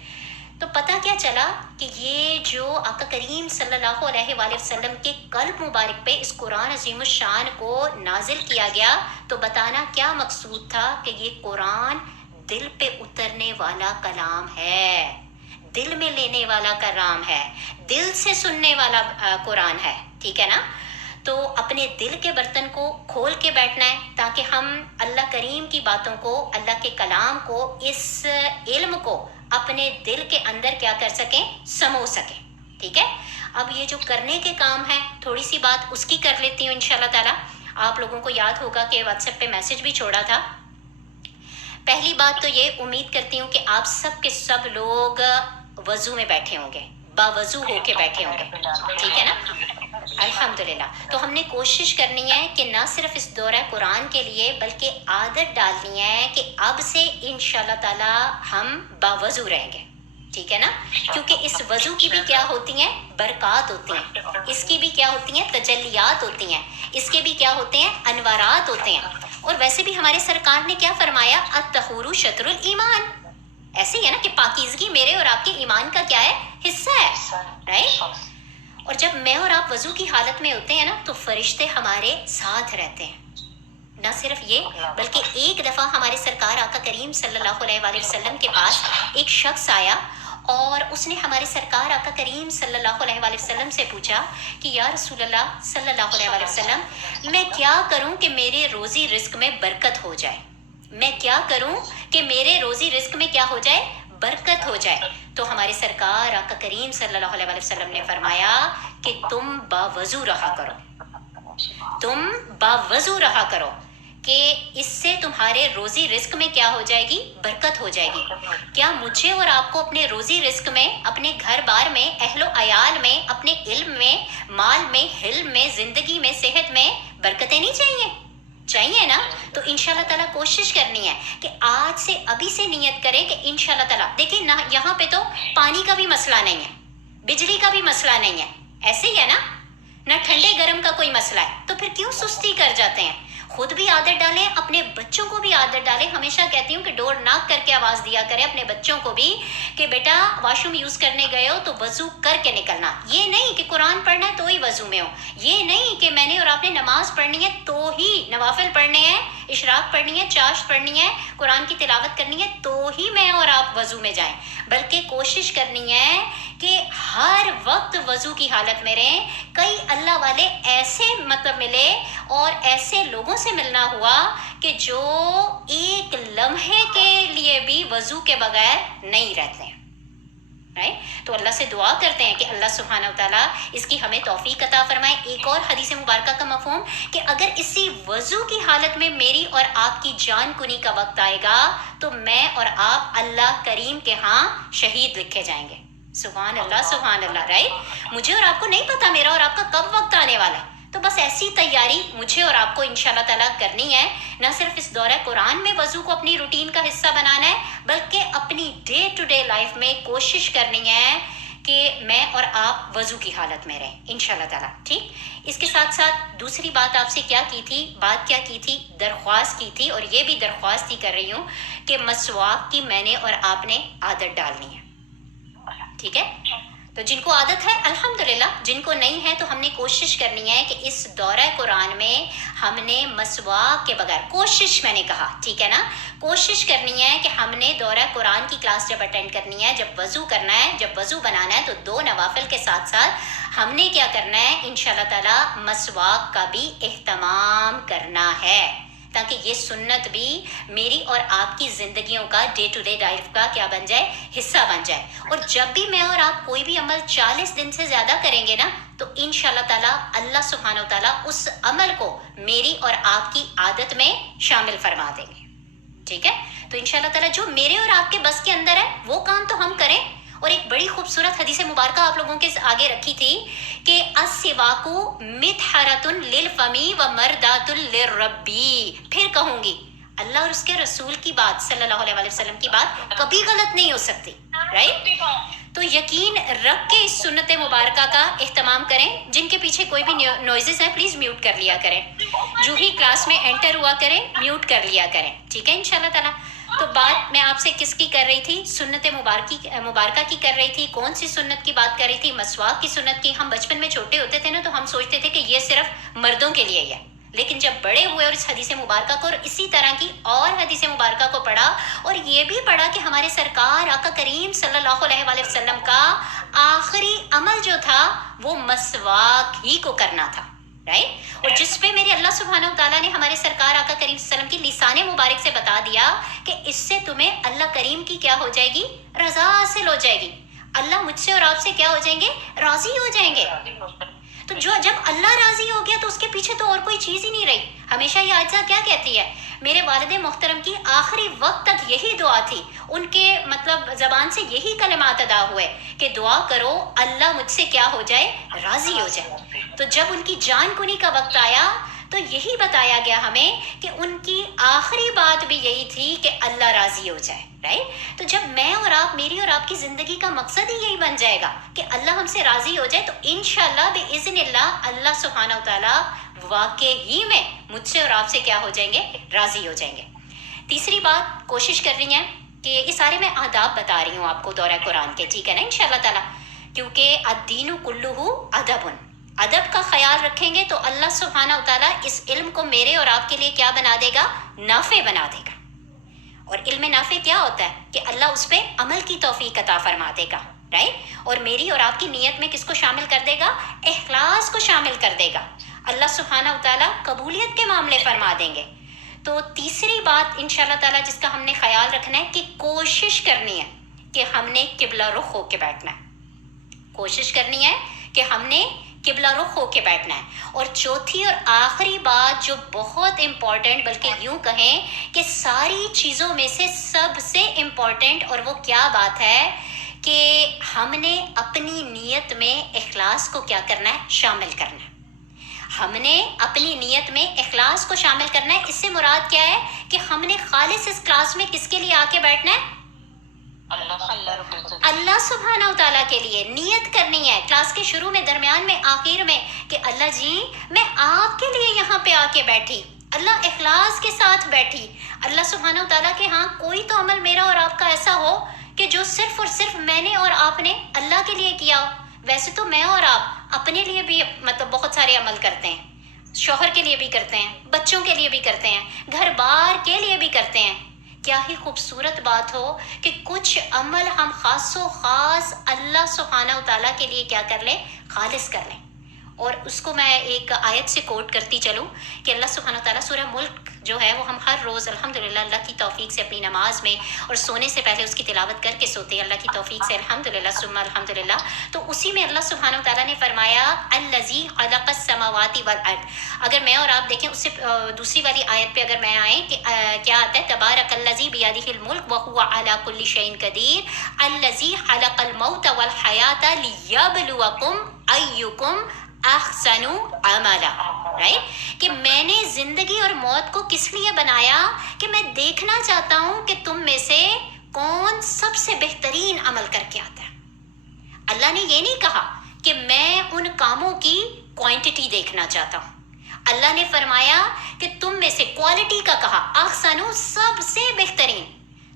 تو پتہ کیا چلا کہ یہ جو آقا کریم صلی اللہ علیہ وآلہ وسلم کے قلب مبارک پہ اس قرآن عظیم الشان کو نازل کیا گیا، تو بتانا کیا مقصود تھا کہ یہ قرآن دل پہ اترنے والا کلام ہے، دل میں لینے والا کلام ہے، دل سے سننے والا قرآن ہے، ٹھیک ہے نا. تو اپنے دل کے برتن کو کھول کے بیٹھنا ہے تاکہ ہم اللہ کریم کی باتوں کو، اللہ کے کلام کو، اس علم کو اپنے دل کے اندر کیا کر سکیں، سمو سکیں، ٹھیک ہے. اب یہ جو کرنے کے کام ہے، تھوڑی سی بات اس کی کر لیتی ہوں انشاءاللہ تعالیٰ. آپ لوگوں کو یاد ہوگا کہ واٹس ایپ پہ میسج بھی چھوڑا تھا. پہلی بات تو یہ امید کرتی ہوں کہ آپ سب کے سب لوگ وضو میں بیٹھے ہوں گے، باوضو ہو کے بیٹھے ہوں گے، ٹھیک ہے نا. الحمدللہ. تو ہم نے کوشش کرنی ہے کہ نہ صرف اس دورہ قرآن کے لیے بلکہ عادت ڈالنی ہے کہ اب سے انشاءاللہ تعالی ہم باوضو رہیں گے، ٹھیک ہے نا. کیونکہ اس وضو کی بھی کیا ہوتی ہیں، برکات ہوتی ہیں، اس کی بھی کیا ہوتی ہیں، تجلیات ہوتی ہیں، اس کے بھی کیا ہوتے ہیں، انوارات ہوتے ہیں. اور ویسے بھی ہمارے سرکار نے کیا فرمایا، الطہور شطر الایمان. ایسے ہی ہے نا کہ پاکیزگی میرے اور آپ کے ایمان کا کیا ہے، حصہ ہے، رائٹ. اور جب میں اور آپ وضو کی حالت میں ہوتے ہیں نا تو فرشتے ہمارے ساتھ رہتے ہیں. نہ صرف یہ بلکہ ایک دفعہ ہمارے سرکار آقا کریم صلی اللہ علیہ وآلہ وسلم کے پاس ایک شخص آیا اور اس نے ہمارے سرکار آقا کریم صلی اللہ علیہ وآلہ وسلم سے پوچھا کہ یا رسول اللہ صلی اللہ علیہ وآلہ وسلم، میں کیا کروں کہ میرے روزی رزق میں برکت ہو جائے؟ میں کیا کروں کہ میرے روزی رزق میں کیا ہو جائے؟ برکت ہو جائے۔ تو ہمارے سرکار آقا کریم صلی اللہ علیہ وآلہ وسلم نے فرمایا کہ تم باوضو رہا کرو، تم باوضو رہا کرو، کہ اس سے تمہارے روزی رزق میں کیا ہو جائے گی؟ برکت ہو جائے گی۔ کیا مجھے اور آپ کو اپنے روزی رزق میں، اپنے گھر بار میں، اہل و عیال میں، اپنے علم میں، مال میں، حلم میں، زندگی میں، صحت میں برکتیں نہیں چاہیے؟ چاہیے نا؟ تو انشاءاللہ تعالیٰ کوشش کرنی ہے کہ آج سے، ابھی سے نیت کریں کہ انشاءاللہ تعالیٰ، دیکھیں نا یہاں پہ تو پانی کا بھی مسئلہ نہیں ہے، بجلی کا بھی مسئلہ نہیں ہے، ایسے ہی ہے نا، نہ ٹھنڈے گرم کا کوئی مسئلہ ہے، تو پھر کیوں سستی کر جاتے ہیں؟ خود بھی عادت ڈالیں، اپنے بچوں کو بھی عادت ڈالیں۔ ہمیشہ کہتی ہوں کہ ڈور ناک کر کے آواز دیا کرے اپنے بچوں کو بھی کہ بیٹا واش روم یوز کرنے گئے ہو تو وضو کر کے نکلنا۔ یہ نہیں کہ قرآن پڑھنا ہے تو ہی وضو میں ہو، یہ نہیں کہ میں نے اور آپ نے نماز پڑھنی ہے تو ہی، نوافل پڑھنے ہیں، اشراق پڑھنی ہے، چاشت پڑھنی ہے، قرآن کی تلاوت کرنی ہے تو ہی میں اور آپ وضو میں جائیں، بلکہ کوشش کرنی ہے کہ ہر وقت وضو کی حالت میں رہیں۔ کئی اللہ والے ایسے ملے اور ایسے لوگوں سے ملنا ہوا کہ جو ایک لمحے کے لیے بھی وضو کے بغیر نہیں رہتے ہیں، تو اللہ سے دعا کرتے ہیں کہ اللہ سبحانہ وتعالیٰ اس کی ہمیں توفیق عطا فرمائے۔ ایک اور حدیث مبارکہ کا مفہوم کہ اگر اسی وضو کی حالت میں میری اور آپ کی جان کنی کا وقت آئے گا تو میں اور آپ اللہ کریم کے ہاں شہید لکھے جائیں گے۔ سبحان اللہ، سبحان اللہ، رائٹ؟ مجھے اور آپ کو نہیں پتا میرا اور آپ کا کب وقت آنے والا ہے، تو بس ایسی تیاری مجھے اور آپ کو انشاءاللہ تعالیٰ کرنی ہے۔ نہ صرف اس دورہ قرآن میں وضو کو اپنی روٹین کا حصہ بنانا ہے، بلکہ اپنی ڈے ٹو ڈے لائف میں کوشش کرنی ہے کہ میں اور آپ وضو کی حالت میں رہیں انشاءاللہ تعالیٰ، ٹھیک؟ اس کے ساتھ ساتھ دوسری بات آپ سے کیا کی تھی، درخواست کی تھی، اور یہ بھی درخواست ہی کر رہی ہوں کہ مسواک کی میں نے اور آپ نے عادت ڈالنی ہے، ٹھیک ہے؟ تو جن کو عادت ہے الحمدللہ، جن کو نہیں ہے تو ہم نے کوشش کرنی ہے کہ اس دورہ قرآن میں ہم نے مسواک کے بغیر، کوشش میں نے کہا، ٹھیک ہے نا، کوشش کرنی ہے کہ ہم نے دورہ قرآن کی کلاس جب اٹینڈ کرنی ہے، جب وضو کرنا ہے، جب وضو بنانا ہے، تو 2 نوافل کے ساتھ ساتھ ہم نے کیا کرنا ہے، انشاءاللہ تعالیٰ مسواک کا بھی اہتمام کرنا ہے، تاکہ یہ سنت بھی میری اور آپ کی زندگیوں کا، ڈے ٹو ڈے لائف کا کیا بن جائے، حصہ بن جائے۔ اور جب بھی میں اور آپ کوئی بھی عمل 40 دن سے زیادہ کریں گے نا، تو انشاءاللہ تعالیٰ اللہ سبحانہ وتعالیٰ اس عمل کو میری اور آپ کی عادت میں شامل فرما دیں گے، ٹھیک ہے؟ تو انشاءاللہ تعالیٰ جو میرے اور آپ کے بس کے اندر ہے وہ کام تو ہم کریں۔ اور ایک بڑی خوبصورت حدیث مبارکہ آپ لوگوں کے آگے رکھی تھی کہ السواک مطہرۃ للفم ومردۃ للرب۔ پھر کہوں گی، اللہ اور اس کے رسول کی بات، صلی اللہ علیہ وآلہ وسلم کی بات کبھی غلط نہیں ہو سکتی، رائٹ؟ تو یقین رکھ کے اس سنت مبارکہ کا اہتمام کریں۔ جن کے پیچھے کوئی بھی نوائزز ہیں پلیز میوٹ کر لیا کریں، جو ہی کلاس میں انٹر ہوا کریں میوٹ کر لیا کریں، ٹھیک ہے انشاءاللہ تعالیٰ؟ تو بات میں آپ سے کس کی کر رہی تھی؟ سنت مبارکہ کی کر رہی تھی۔ کون سی سنت کی بات کر رہی تھی؟ مسواک کی سنت کی۔ ہم بچپن میں چھوٹے ہوتے تھے نا تو ہم سوچتے تھے کہ یہ صرف مردوں کے لیے ہی ہے، لیکن جب بڑے ہوئے اور اس حدیث مبارکہ کو اور اسی طرح کی اور حدیث مبارکہ کو پڑھا، اور یہ بھی پڑھا کہ ہمارے سرکار آقا کریم صلی اللہ علیہ وآلہ وسلم کا آخری عمل جو تھا وہ مسواک ہی کو کرنا تھا، رائٹ؟ اور جس پہ میرے اللہ سبحانہ وتعالیٰ نے ہمارے سرکار آقا کریم صلی اللہ علیہ وسلم کی لسان مبارک سے بتا دیا کہ اس سے تمہیں اللہ کریم کی کیا ہو جائے گی؟ رضا حاصل ہو جائے گی، اللہ مجھ سے اور آپ سے کیا ہو جائیں گے؟ راضی ہو جائیں گے۔ تو جب اللہ راضی ہو گیا تو اس کے پیچھے تو اور کوئی چیز ہی نہیں رہی۔ ہمیشہ یہ عائشہ کیا کہتی ہے، میرے والد محترم کی آخری وقت تک یہی دعا تھی، ان کے زبان سے یہی کلمات ادا ہوئے کہ دعا کرو اللہ مجھ سے کیا ہو جائے؟ راضی ہو جائے۔ تو جب ان کی جان کنی کا وقت آیا تو یہی بتایا گیا ہمیں کہ ان کی آخری بات بھی یہی تھی کہ اللہ راضی ہو جائے، رائٹ؟ تو جب میں اور آپ، میری اور آپ کی زندگی کا مقصد ہی یہی بن جائے گا کہ اللہ ہم سے راضی ہو جائے، تو انشاءاللہ بإذن اللہ اللہ سبحانہ وتعالیٰ واقعی میں مجھ سے اور آپ سے کیا ہو جائیں گے؟ راضی ہو جائیں گے۔ تیسری بات کوشش کر رہی ہیں کہ یہ سارے میں آداب بتا رہی ہوں آپ کو دورہ قرآن کے، ٹھیک ہے نا انشاءاللہ تعالیٰ؟ کیونکہ الدین کلہ ادب، ادب کا خیال رکھیں گے تو اللہ سبحانہ وتعالیٰ اس علم کو میرے اور آپ کے لیے کیا بنا دے گا؟ نافع بنا دے گا۔ اور علم نافع کیا ہوتا ہے کہ اللہ اس پہ عمل کی توفیق عطا فرما دے گا، رائٹ. اور میری اور آپ کی نیت میں کس کو شامل کر دے گا؟ اخلاص کو شامل کر دے گا. اللہ سبحانہ و تعالیٰ قبولیت کے معاملے فرما دیں گے. تو تیسری بات انشاءاللہ تعالیٰ جس کا ہم نے خیال رکھنا ہے کہ کوشش کرنی ہے کہ ہم نے قبلہ رخ ہو کے بیٹھنا ہے. کوشش کرنی ہے کہ ہم نے قبلہ رخ ہو کے بیٹھنا ہے. اور چوتھی اور آخری بات جو بہت امپورٹنٹ، بلکہ یوں کہیں کہ ساری چیزوں میں سے سب سے امپورٹنٹ، اور وہ کیا بات ہے کہ ہم نے اپنی نیت میں اخلاص کو کیا کرنا ہے؟ شامل کرنا ہے. ہم نے اپنی نیت میں اخلاص کو شامل کرنا ہے. اس سے مراد کیا ہے کہ ہم نے خالص اس کلاس میں کس کے لیے آ کے بیٹھنا ہے؟ اللہ سبحانہ و تعالیٰ کے لیے نیت کرنی ہے، کلاس کے شروع میں، درمیان میں، آخر میں، کہ اللہ جی میں آپ کے لیے یہاں پہ آ کے بیٹھی، اللہ اخلاص کے ساتھ بیٹھی. اللہ سبحانہ و تعالیٰ کے ہاں کوئی تو عمل میرا اور آپ کا ایسا ہو کہ جو صرف اور صرف میں نے اور آپ نے اللہ کے لیے کیا ہو. ویسے تو میں اور آپ اپنے لیے بھی مطلب بہت سارے عمل کرتے ہیں، شوہر کے لیے بھی کرتے ہیں، بچوں کے لیے بھی کرتے ہیں، گھر بار کے لیے بھی کرتے ہیں. کیا ہی خوبصورت بات ہو کہ کچھ عمل ہم خاص و خاص اللہ سبحانہ و تعالیٰ کے لیے کیا کر لیں؟ خالص کر لیں. اور اس کو میں ایک آیت سے کوٹ کرتی چلوں کہ اللہ سبحانہ و تعالیٰ سورہ ملک جو ہے وہ ہم ہر روز الحمدللہ اللہ کی توفیق سے اپنی نماز میں اور سونے سے پہلے اس کی تلاوت کر کے سوتے ہیں، اللہ کی توفیق سے الحمدللہ ثم الحمدللہ. تو اسی میں اللہ سبحانہ و تعالیٰ نے فرمایا الذی خلق السماوات والارض. اگر میں اور آپ دیکھیں اس سے دوسری والی آیت پہ اگر میں آئیں کہ کیا آتا ہے؟ تبارک الذی بیدہ الملک وہو علی کل شیء قدیر الذی خلق الموت والحیاۃ لیبلوکم ایکم احسن عملا. رائٹ، کہ میں نے زندگی اور موت کو کس لیے بنایا؟ کہ میں دیکھنا چاہتا ہوں کہ تم میں سے کون سب سے بہترین عمل کر کے آتا ہے. اللہ نے یہ نہیں کہا کہ میں ان کاموں کی کوانٹٹی دیکھنا چاہتا ہوں. اللہ نے فرمایا کہ تم میں سے کوالٹی کا کہا، احسنو سب سے بہترین.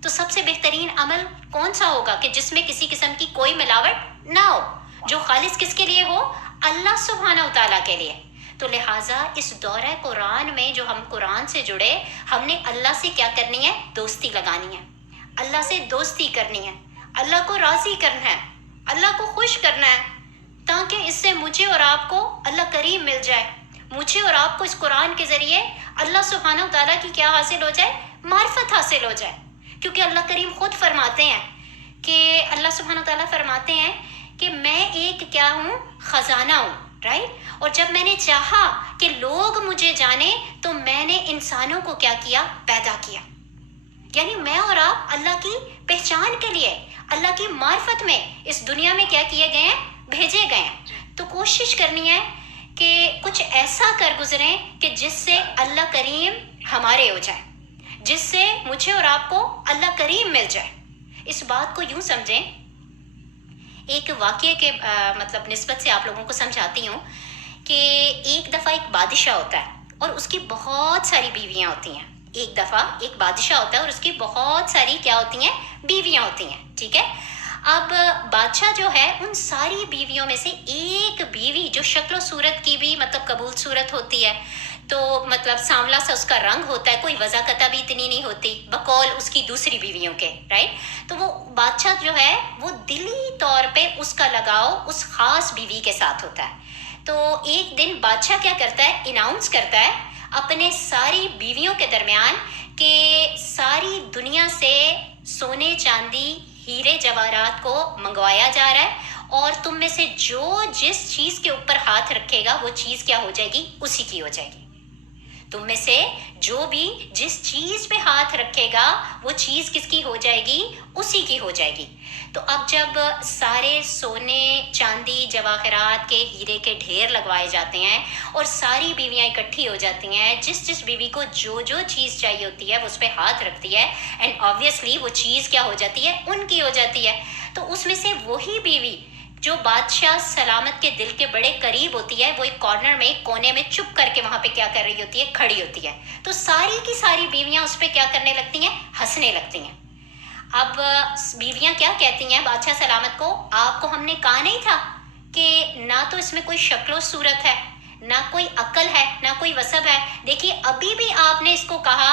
تو سب سے بہترین عمل کون سا ہوگا کہ جس میں کسی قسم کی کوئی ملاوٹ نہ ہو، جو خالص کس کے لیے ہو؟ اللہ سبحانہ و تعالیٰ کے لیے. تو لہٰذا اس دورہ قرآن میں جو ہم قرآن سے جڑے، ہم نے اللہ سے کیا کرنی ہے؟ دوستی لگانی ہے. اللہ سے دوستی کرنی ہے، اللہ کو راضی کرنا ہے، اللہ کو خوش کرنا ہے، تاکہ اس سے مجھے اور آپ کو اللہ کریم مل جائے. مجھے اور آپ کو اس قرآن کے ذریعے اللہ سبحانہ و تعالیٰ کی کیا حاصل ہو جائے؟ معرفت حاصل ہو جائے. کیونکہ اللہ کریم خود فرماتے ہیں کہ اللہ سبحانہ و تعالیٰ فرماتے ہیں کہ میں ایک کیا ہوں؟ خزانہ ہوں. رائٹ. اور جب میں نے چاہا کہ لوگ مجھے جانیں تو میں نے انسانوں کو کیا کیا؟ پیدا کیا. یعنی میں اور آپ اللہ کی پہچان کے لیے، اللہ کی معرفت میں اس دنیا میں کیا کیے گئے ہیں؟ بھیجے گئے ہیں. تو کوشش کرنی ہے کہ کچھ ایسا کر گزریں کہ جس سے اللہ کریم ہمارے ہو جائے، جس سے مجھے اور آپ کو اللہ کریم مل جائے. اس بات کو یوں سمجھیں، ایک واقعے کے مطلب نسبت سے آپ لوگوں کو سمجھاتی ہوں کہ ایک دفعہ ایک بادشاہ ہوتا ہے اور اس کی بہت ساری بیویاں ہوتی ہیں. ایک دفعہ ایک بادشاہ ہوتا ہے اور اس کی بہت ساری کیا ہوتی ہیں؟ بیویاں ہوتی ہیں. ٹھیک ہے. اب بادشاہ جو ہے ان ساری بیویوں میں سے ایک بیوی جو شکل و صورت کی بھی مطلب قبول صورت ہوتی ہے، تو مطلب سانولا سا اس کا رنگ ہوتا ہے، کوئی وضاقتہ بھی اتنی نہیں ہوتی بقول اس کی دوسری بیویوں کے. رائٹ. تو وہ بادشاہ جو ہے وہ دلی طور پہ اس کا لگاؤ اس خاص بیوی کے ساتھ ہوتا ہے. تو ایک دن بادشاہ کیا کرتا ہے؟ اناؤنس کرتا ہے اپنے ساری بیویوں کے درمیان کہ ساری دنیا سے سونے چاندی ہیرے جواہرات کو منگوایا جا رہا ہے، اور تم میں سے جو جس چیز کے اوپر ہاتھ رکھے گا وہ چیز کیا ہو جائے گی؟ اسی کی ہو جائے گی. تم میں سے جو بھی جس چیز پہ ہاتھ رکھے گا وہ چیز کس کی ہو جائے گی؟ اسی کی ہو جائے گی. تو اب جب سارے سونے چاندی جواہرات کے ہیرے کے ڈھیر لگوائے جاتے ہیں اور ساری بیویاں اکٹھی ہو جاتی ہیں، جس جس بیوی کو جو جو چیز چاہیے ہوتی ہے وہ اس پہ ہاتھ رکھتی ہے، اینڈ آبویسلی وہ چیز کیا ہو جاتی ہے؟ ان کی ہو جاتی ہے. تو اس میں سے وہی بیوی جو بادشاہ سلامت کے دل کے بڑے قریب ہوتی ہے، وہ ایک کارنر میں، ایک کونے میں چپ کر کے وہاں پہ کیا کر رہی ہوتی ہے؟ کھڑی ہوتی ہے. تو ساری کی ساری بیویاں اس پہ کیا کرنے لگتی ہیں؟ ہنسنے لگتی ہیں. اب بیویاں کیا کہتی ہیں بادشاہ سلامت کو؟ آپ کو ہم نے کہا نہیں تھا کہ نہ تو اس میں کوئی شکل و صورت ہے، نہ کوئی عقل ہے، نہ کوئی وصف ہے. دیکھیے ابھی بھی آپ نے اس کو کہا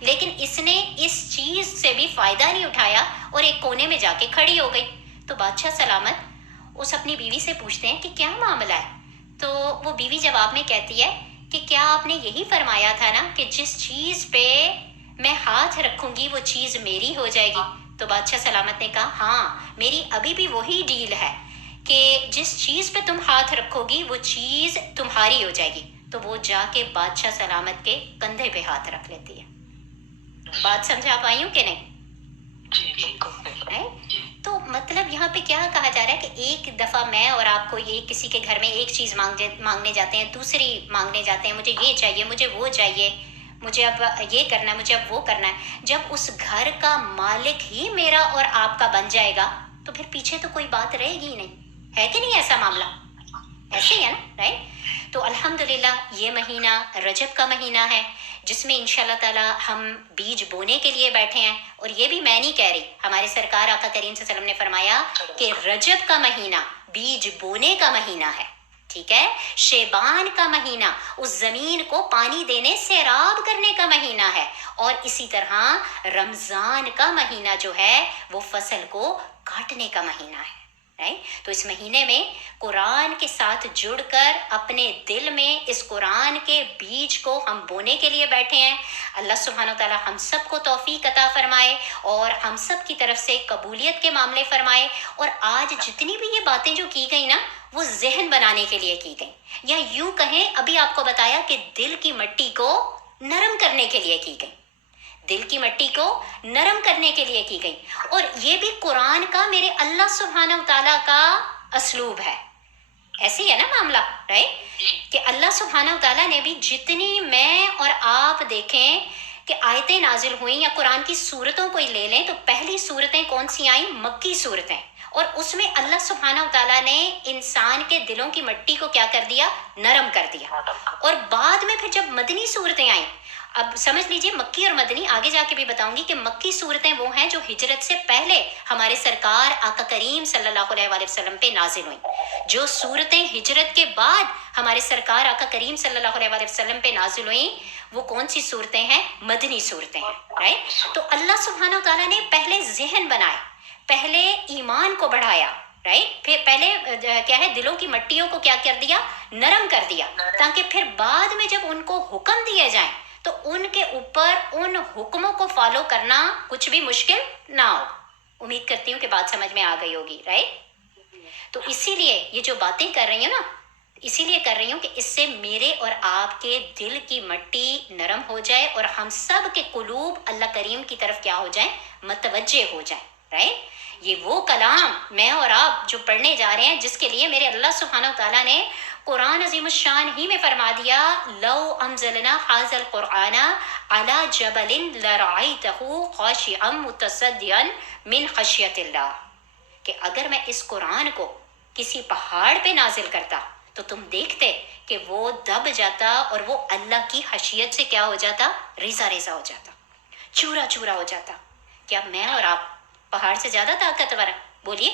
لیکن اس نے اس چیز سے بھی فائدہ نہیں اٹھایا اور ایک کونے میں جا کے کھڑی ہو گئی. تو بادشاہ سلامت اس اپنی بیوی سے پوچھتے ہیں کہ کیا معاملہ ہے؟ تو وہ بیوی جواب میں کہتی ہے کہ کیا آپ نے یہی فرمایا تھا نا کہ جس چیز پہ میں ہاتھ رکھوں گی وہ چیز میری ہو جائے گی؟ تو بادشاہ سلامت نے کہا ہاں، میری ابھی بھی وہی ڈیل ہے کہ جس چیز پہ تم ہاتھ رکھو گی وہ چیز تمہاری ہو جائے گی. تو وہ جا کے بادشاہ سلامت کے کندھے پہ ہاتھ رکھ لیتی ہے. بات سمجھا پائی ہوں کہ نہیں؟ جی بالکل. ہے؟ تو مطلب یہاں پہ کیا کہا جا رہا ہے کہ ایک دفعہ میں اور آپ کو یہ کسی کے گھر میں ایک چیز مانگنے جاتے ہیں، دوسری مانگنے جاتے ہیں، مجھے یہ چاہیے، مجھے وہ چاہیے، مجھے اب یہ کرنا ہے، مجھے اب وہ کرنا ہے. جب اس گھر کا مالک ہی میرا اور آپ کا بن جائے گا تو پھر پیچھے تو کوئی بات رہے گی ہی نہیں. ہے کہ نہیں ایسا معاملہ؟ ایسے ہی ہے نا، رائٹ؟ تو الحمدللہ یہ مہینہ رجب کا مہینہ ہے جس میں انشاءاللہ تعالی ہم بیج بونے کے لیے بیٹھے ہیں. اور یہ بھی میں نہیں کہہ رہی، ہمارے سرکار آقا کریم صلی اللہ علیہ وسلم نے فرمایا کہ رجب کا مہینہ بیج بونے کا مہینہ ہے. ٹھیک ہے؟ شیبان کا مہینہ اس زمین کو پانی دینے سیراب کرنے کا مہینہ ہے. اور اسی طرح رمضان کا مہینہ جو ہے وہ فصل کو کاٹنے کا مہینہ ہے. تو اس مہینے میں قرآن کے ساتھ جڑ کر اپنے دل میں اس قرآن کے بیج کو ہم بونے کے لیے بیٹھے ہیں. اللہ سبحانہ و تعالی ہم سب کو توفیق عطا فرمائے اور ہم سب کی طرف سے قبولیت کے معاملے فرمائے. اور آج جتنی بھی یہ باتیں جو کی گئی نا وہ ذہن بنانے کے لیے کی گئی، یا یوں کہیں ابھی آپ کو بتایا کہ دل کی مٹی کو نرم کرنے کے لیے کی گئی. دل کی مٹی کو نرم کرنے کے لیے کی گئی. اور یہ بھی قرآن کا میرے اللہ سبحانہ و تعالیٰ کا اسلوب ہے. ایسے ہی ہے نا معاملہ، رائٹ؟ کہ اللہ سبحانہ و تعالیٰ نے بھی جتنی میں اور آپ دیکھیں کہ آیتیں نازل ہوئیں یا قرآن کی صورتوں کو ہی لے لیں تو پہلی صورتیں کون سی آئیں؟ مکی صورتیں. اور اس میں اللہ سبحانہ و تعالیٰ نے انسان کے دلوں کی مٹی کو کیا کر دیا؟ نرم کر دیا. اور بعد میں پھر جب مدنی صورتیں آئیں، اب سمجھ لیجئے مکی اور مدنی آگے جا کے بھی بتاؤں گی کہ مکی صورتیں وہ ہیں جو ہجرت سے پہلے ہمارے سرکار آقا کریم صلی اللہ علیہ وآلہ وسلم پہ نازل ہوئیں. جو صورتیں ہجرت کے بعد ہمارے سرکار آقا کریم صلی اللہ علیہ وآلہ وسلم پہ نازل ہوئیں وہ کون سی صورتیں ہیں؟ مدنی صورتیں ہیں، رائٹ؟ تو اللہ سبحانہ و تعالیٰ نے پہلے ذہن بنائے، پہلے ایمان کو بڑھایا، رائٹ؟ پھر پہلے کیا ہے، دلوں کی مٹیوں کو کیا کر دیا؟ نرم کر دیا، تاکہ پھر بعد میں جب ان کو حکم دیے جائیں تو ان کے اوپر ان حکموں کو فالو کرنا کچھ بھی مشکل نہ ہو. امید کرتی ہوں کہ بات سمجھ میں آ گئی ہوگی، رائٹ؟ تو اسی لیے یہ جو باتیں کر رہی ہوں نا، اسی لیے کر رہی ہوں کہ اس سے میرے اور آپ کے دل کی مٹی نرم ہو جائے اور ہم سب کے قلوب اللہ کریم کی طرف کیا ہو جائیں؟ متوجہ ہو جائیں، رائٹ؟ یہ وہ کلام میں اور آپ جو پڑھنے جا رہے ہیں جس کے لیے میرے اللہ سبحانہ و تعالیٰ نے قرآن عظیم الشان ہی میں فرما دیا لو انزلنا هذا القرآن على جبل لرأيته خاشعا متصدعا من خشیت اللہ، کہ اگر میں اس قرآن کو کسی پہاڑ پہ نازل کرتا تو تم دیکھتے کہ وہ دب جاتا اور وہ اللہ کی خشیت سے کیا ہو جاتا؟ ریزہ ریزہ ہو جاتا، چورا چورا ہو جاتا. کیا میں اور آپ پہاڑ سے زیادہ طاقتور ہیں؟ بولیے.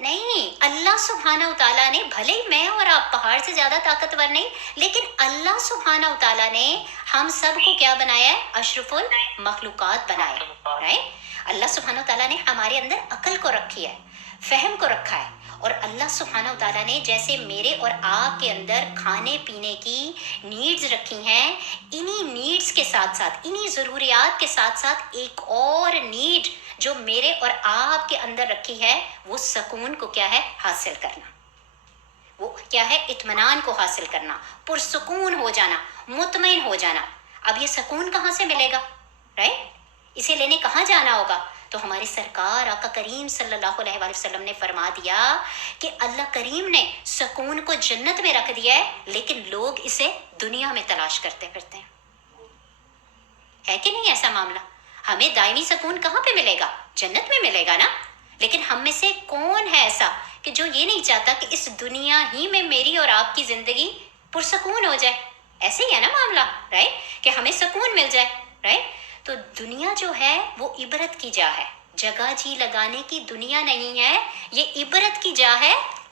نہیں، اللہ سبحانہ و تعالیٰ نے بھلے ہی میں اور آپ پہاڑ سے زیادہ طاقتور نہیں، لیکن اللہ سبحانہ و تعالیٰ نے ہم سب کو کیا بنایا ہے؟ اشرف المخلوقات بنایا ہے، رائٹ؟ اللہ سبحانہ و تعالیٰ نے ہمارے اندر عقل کو رکھی ہے، فہم کو رکھا ہے. اور اللہ سبحانہ و تعالیٰ نے جیسے میرے اور آپ کے اندر کھانے پینے کی نیڈز رکھی ہیں، انہی نیڈز کے ساتھ ساتھ، انہی ضروریات کے ساتھ ساتھ ایک اور نیڈ جو میرے اور آپ کے اندر رکھی ہے وہ سکون کو کیا ہے؟ حاصل کرنا. وہ کیا ہے؟ اطمینان کو حاصل کرنا، پرسکون ہو جانا، مطمئن ہو جانا. اب یہ سکون کہاں سے ملے گا، رائٹ؟ اسے لینے کہاں جانا ہوگا؟ تو ہمارے سرکار آقا کریم صلی اللہ علیہ وآلہ وسلم نے فرما دیا کہ اللہ کریم نے سکون کو جنت میں رکھ دیا ہے، لیکن لوگ اسے دنیا میں تلاش کرتے پھرتے ہیں. ہے کہ نہیں ایسا معاملہ؟ ہمیں دائمی سکون کہاں پہ ملے گا؟ جنت میں ملے گا نا. لیکن ہم میں سے کون ہے ایسا کہ جو یہ نہیں چاہتا کہ اس دنیا ہی میں میری اور آپ کی زندگی پرسکون ہو جائے؟ ایسے ہی ہے نا معاملہ، رائٹ؟ کہ ہمیں سکون مل جائے، رائٹ؟ تو دنیا جو ہے وہ عبرت کی جا ہے، جگہ جی لگانے کی دنیا نہیں ہے، یہ عبرت کی جا ہے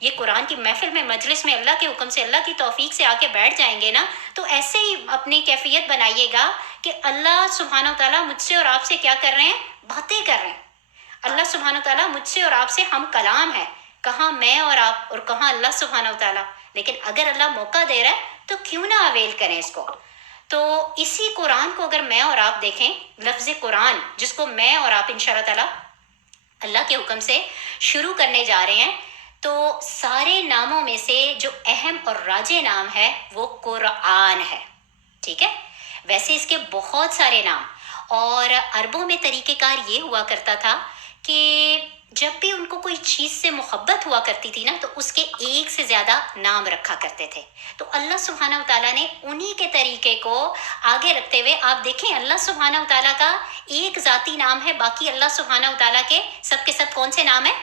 یہ قرآن کی محفل میں مجلس میں اللہ کے حکم سے اللہ کی توفیق سے آ کے بیٹھ جائیں گے نا، تو ایسے ہی اپنی کیفیت بنائیے گا کہ اللہ سبحانہ و تعالیٰ مجھ سے اور آپ سے کیا کر رہے ہیں؟ باتیں کر رہے ہیں۔ اللہ سبحانہ و تعالیٰ مجھ سے اور آپ سے ہم کلام ہے، کہاں میں اور آپ اور کہاں اللہ سبحانہ و تعالیٰ۔ لیکن اگر اللہ موقع دے رہا ہے تو کیوں نہ اویل کریں اس کو۔ تو اسی قرآن کو اگر میں اور آپ دیکھیں، لفظ قرآن جس کو میں اور آپ انشاءاللہ تعالیٰ اللہ کے حکم سے شروع کرنے جا رہے ہیں، تو سارے ناموں میں سے جو اہم اور راجع نام ہے وہ قرآن ہے، ٹھیک ہے؟ ویسے اس کے بہت سارے نام، اور عربوں میں طریقہ کار یہ ہوا کرتا تھا کہ جب بھی ان کو کوئی چیز سے محبت ہوا کرتی تھی نا، تو اس کے ایک سے زیادہ نام رکھا کرتے تھے۔ تو اللہ سبحانہ و تعالیٰ نے انہی کے طریقے کو آگے رکھتے ہوئے، آپ دیکھیں اللہ سبحانہ و تعالیٰ کا ایک ذاتی نام ہے، باقی اللہ سبحانہ و تعالیٰ کے سب کون سے نام ہیں؟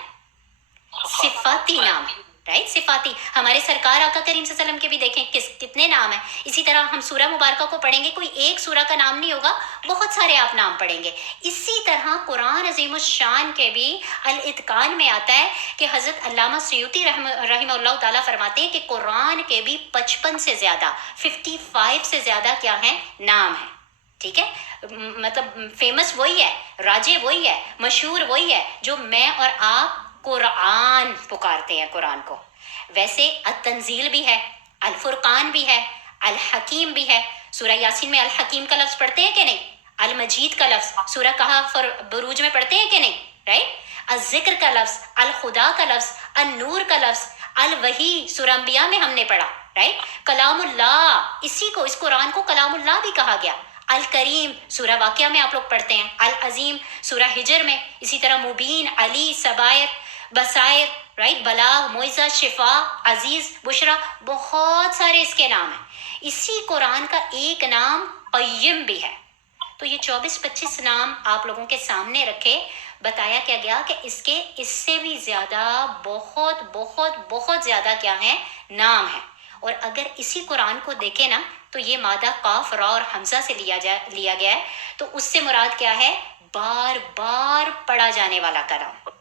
صفاتی نام، رائٹ؟ صفاتی۔ ہمارے سرکار آقا کریم صلی اللہ علیہ وسلم کے بھی دیکھیں کتنے نام ہیں۔ اسی طرح ہم سورہ مبارکہ کو پڑھیں گے، کوئی ایک سورہ کا نام نہیں ہوگا، بہت سارے آپ نام پڑھیں گے۔ اسی طرح قرآن عظیم الشان کے بھی الاتقان میں آتا ہے کہ حضرت علامہ سیوطی رحمہ اللہ تعالیٰ فرماتے ہیں کہ قرآن کے بھی 55 سے زیادہ 55 سے زیادہ کیا ہیں؟ نام ہیں، ٹھیک ہے؟ مطلب فیمس وہی ہے، راجے وہی ہے، مشہور وہی ہے جو میں اور آپ قرآن پکارتے ہیں قرآن کو۔ ویسے التنزیل بھی ہے، الفرقان بھی ہے، الحکیم بھی ہے۔ سورہ یاسین میں الحکیم کا لفظ پڑھتے ہیں کہ نہیں؟ المجید کا لفظ سورہ کہف بروج میں پڑھتے ہیں کہ نہیں؟ رائٹ؟ الذکر کا لفظ، الخدا کا لفظ، النور کا لفظ، الوحی سورہ انبیاء میں ہم نے پڑھا، رائٹ؟ کلام اللہ، اسی کو، اس قرآن کو کلام اللہ بھی کہا گیا۔ الکریم سورہ واقعہ میں آپ لوگ پڑھتے ہیں، العظیم سورہ ہجر میں، اسی طرح مبین، علی، سبائر، بصائر، رائٹ؟ بلاغ، معجزہ، شفا، عزیز، بشرا، بہت سارے اس کے نام ہیں۔ اسی قرآن کا ایک نام قیم بھی ہے۔ تو یہ 24-25 نام آپ لوگوں کے سامنے رکھے، بتایا کیا گیا کہ اس سے بھی زیادہ بہت بہت بہت زیادہ کیا ہیں؟ نام ہیں۔ اور اگر اسی قرآن کو دیکھیں نا، تو یہ مادہ قاف، را اور حمزہ سے لیا گیا ہے، تو اس سے مراد کیا ہے؟ بار بار پڑھا جانے والا کلام،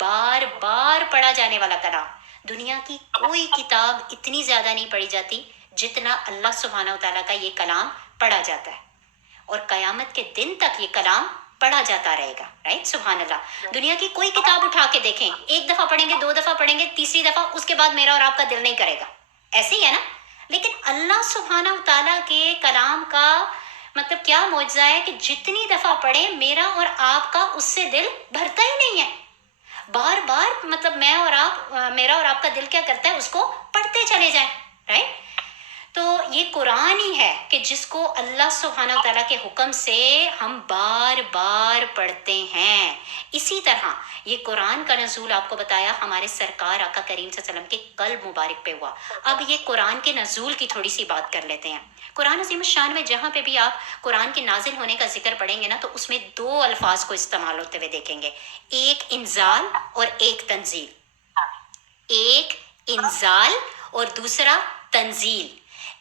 بار بار پڑھا جانے والا کلام۔ دنیا کی کوئی کتاب اتنی زیادہ نہیں پڑھی جاتی جتنا اللہ سبحانہ و تعالیٰ کا یہ کلام پڑھا جاتا ہے، اور قیامت کے دن تک یہ کلام پڑھا جاتا رہے گا، رائٹ؟ سبحان اللہ۔ دنیا کی کوئی کتاب اٹھا کے دیکھیں، ایک دفعہ پڑھیں گے، 2 دفعہ پڑھیں گے، تیسری دفعہ اس کے بعد میرا اور آپ کا دل نہیں کرے گا، ایسے ہی ہے نا؟ لیکن اللہ سبحانہ و تعالیٰ کے کلام کا مطلب کیا معجزہ ہے کہ جتنی دفعہ پڑھیں میرا اور آپ کا اس سے دل بھرتا ہی نہیں ہے، بار بار مطلب میرا اور آپ کا دل کیا کرتا ہے؟ اس کو پڑھتے چلے جائیں، رائٹ؟ تو یہ قرآن ہی ہے کہ جس کو اللہ سبحانہ و تعالیٰ کے حکم سے ہم بار بار پڑھتے ہیں۔ اسی طرح یہ قرآن کا نزول آپ کو بتایا ہمارے سرکار آقا کریم صلی اللہ علیہ وسلم کے قلب مبارک پہ ہوا۔ اب یہ قرآن کے نزول کی تھوڑی سی بات کر لیتے ہیں۔ قرآن عظیم الشان میں جہاں پہ بھی آپ قرآن کے نازل ہونے کا ذکر پڑھیں گے نا، تو اس میں 2 الفاظ کو استعمال ہوتے ہوئے دیکھیں گے، ایک انزال اور ایک تنزیل۔ ایک انزال اور دوسرا تنزیل۔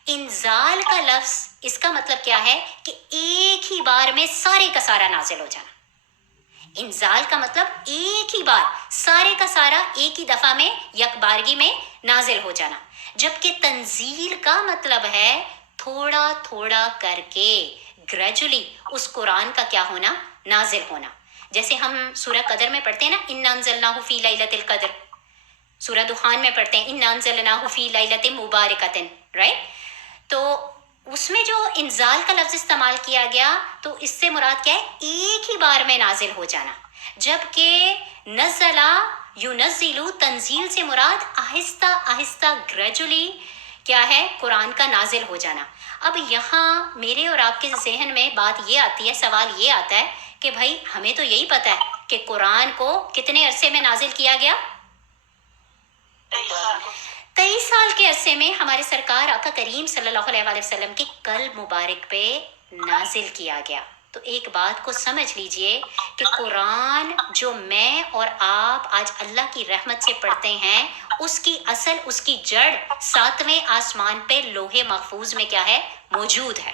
انزال کا لفظ اس کا مطلب کیا ہے کہ ایک ہی بار میں سارے کا سارا نازل ہو جانا۔ انزال کا مطلب ایک ہی بار سارے کا سارا ایک ہی دفعہ میں، یک بارگی میں نازل ہو جانا۔ جبکہ تنزیل کا مطلب ہے تھوڑا تھوڑا کر کے، گریجولی اس قرآن کا کیا ہونا؟ نازل ہونا۔ جیسے ہم سورہ قدر میں پڑھتے ہیں نا، اِنَّا أَنزَلْنَاهُ فِي لَيْلَةِ الْقَدْرِ، سورہ دخان میں پڑھتے ہیں اِنَّا أَنزَلْنَاهُ فِي لَيْلَةٍ مُبَارَكَةٍ، رائٹ؟ تو اس میں جو انزال کا لفظ استعمال کیا گیا، تو اس سے مراد کیا ہے؟ ایک ہی بار میں نازل ہو جانا۔ جبکہ نزلہ ینزل، تنزیل سے مراد آہستہ آہستہ، گریجولی کیا ہے؟ قرآن کا نازل ہو جانا۔ اب یہاں میرے اور آپ کے ذہن میں بات یہ آتی ہے، سوال یہ آتا ہے کہ بھائی ہمیں تو یہی پتہ ہے کہ قرآن کو کتنے عرصے میں نازل کیا گیا؟ 23 سال کے عرصے میں ہمارے سرکار آقا کریم صلی اللہ علیہ وآلہ وسلم کے قلب مبارک پہ نازل کیا گیا۔ تو ایک بات کو سمجھ لیجئے کہ قرآن جو میں اور آپ آج اللہ کی رحمت سے پڑھتے ہیں، اس کی اصل، اس کی جڑ 7ویں آسمان پہ لوح محفوظ میں کیا ہے؟ موجود ہے،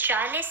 40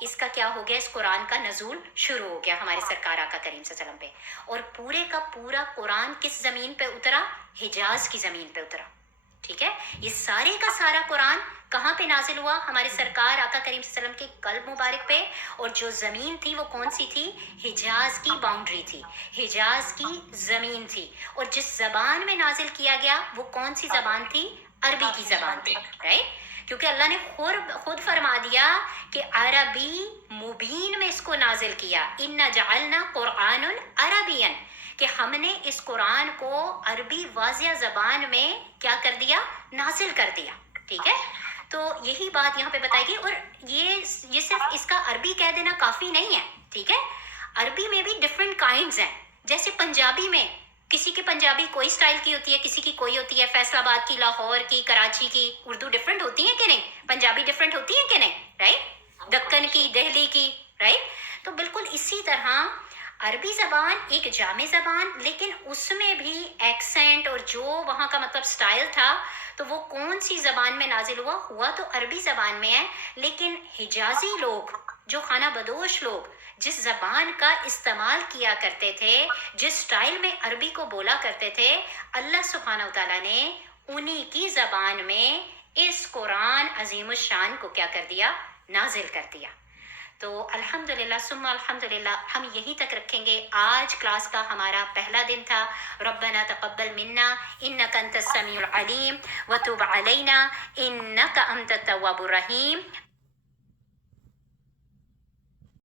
اس کا کیا ہو گیا، اس قرآن کا نزول شروع ہو گیا ہمارے سرکار آقا کریم صلی اللہ علیہ وسلم پہ. اور پورے کا پورا قرآن کس زمین پہ اترا؟ حجاز کی زمین پہ اترا. ٹھیک ہے، یہ سارے کا سارا قرآن کہاں پہ نازل ہوا؟ ہمارے سرکار آقا کریم صلی اللہ علیہ وسلم کے قلب مبارک پہ. اور جو زمین تھی وہ کون سی تھی؟ حجاز کی باؤنڈری تھی، حجاز کی زمین تھی. اور جس زبان میں نازل کیا گیا وہ کون سی زبان تھی؟ عربی کی زبان تھی. رائٹ، کیونکہ اللہ نے خود فرما دیا کہ عربی مبین میں اس کو نازل کیا. اِنَّا جَعَلْنَا قُرْآنٌ عَرَبِيًّا، کہ ہم نے اس قرآن کو عربی واضح زبان میں کیا کر دیا؟ نازل کر دیا. ٹھیک ہے، تو یہی بات یہاں پہ بتائی گئی. اور یہ صرف اس کا عربی کہہ دینا کافی نہیں ہے. ٹھیک ہے، عربی میں بھی ڈفرینٹ کائنڈز ہیں. جیسے پنجابی میں کسی کی پنجابی کوئی سٹائل کی ہوتی ہے، کسی کی کوئی ہوتی ہے. فیصل آباد کی، لاہور کی، کراچی کی اردو ڈفرینٹ ہوتی ہے کہ نہیں؟ پنجابی ڈفرینٹ ہوتی ہے کہ نہیں؟ رائٹ، دکن کی، دہلی کی. رائٹ، تو بالکل اسی طرح عربی زبان ایک جامع زبان، لیکن اس میں بھی ایکسنٹ اور جو وہاں کا مطلب سٹائل تھا، تو وہ کون سی زبان میں نازل ہوا تو عربی زبان میں ہے. لیکن حجازی لوگ، جو خانہ بدوش لوگ جس زبان کا استعمال کیا کرتے تھے، جس سٹائل میں عربی کو بولا کرتے تھے، اللہ سبحانہ وتعالیٰ نے انہی کی زبان میں اس قرآن عظیم الشان کو کیا کر دیا؟ نازل کر دیا. تو الحمدللہ ثم الحمدللہ ہم یہیں تک رکھیں گے. آج کلاس کا ہمارا پہلا دن تھا. ربنا تقبل منا انک انت السمیع العلیم وتب علینا انک انت التواب الرحیم.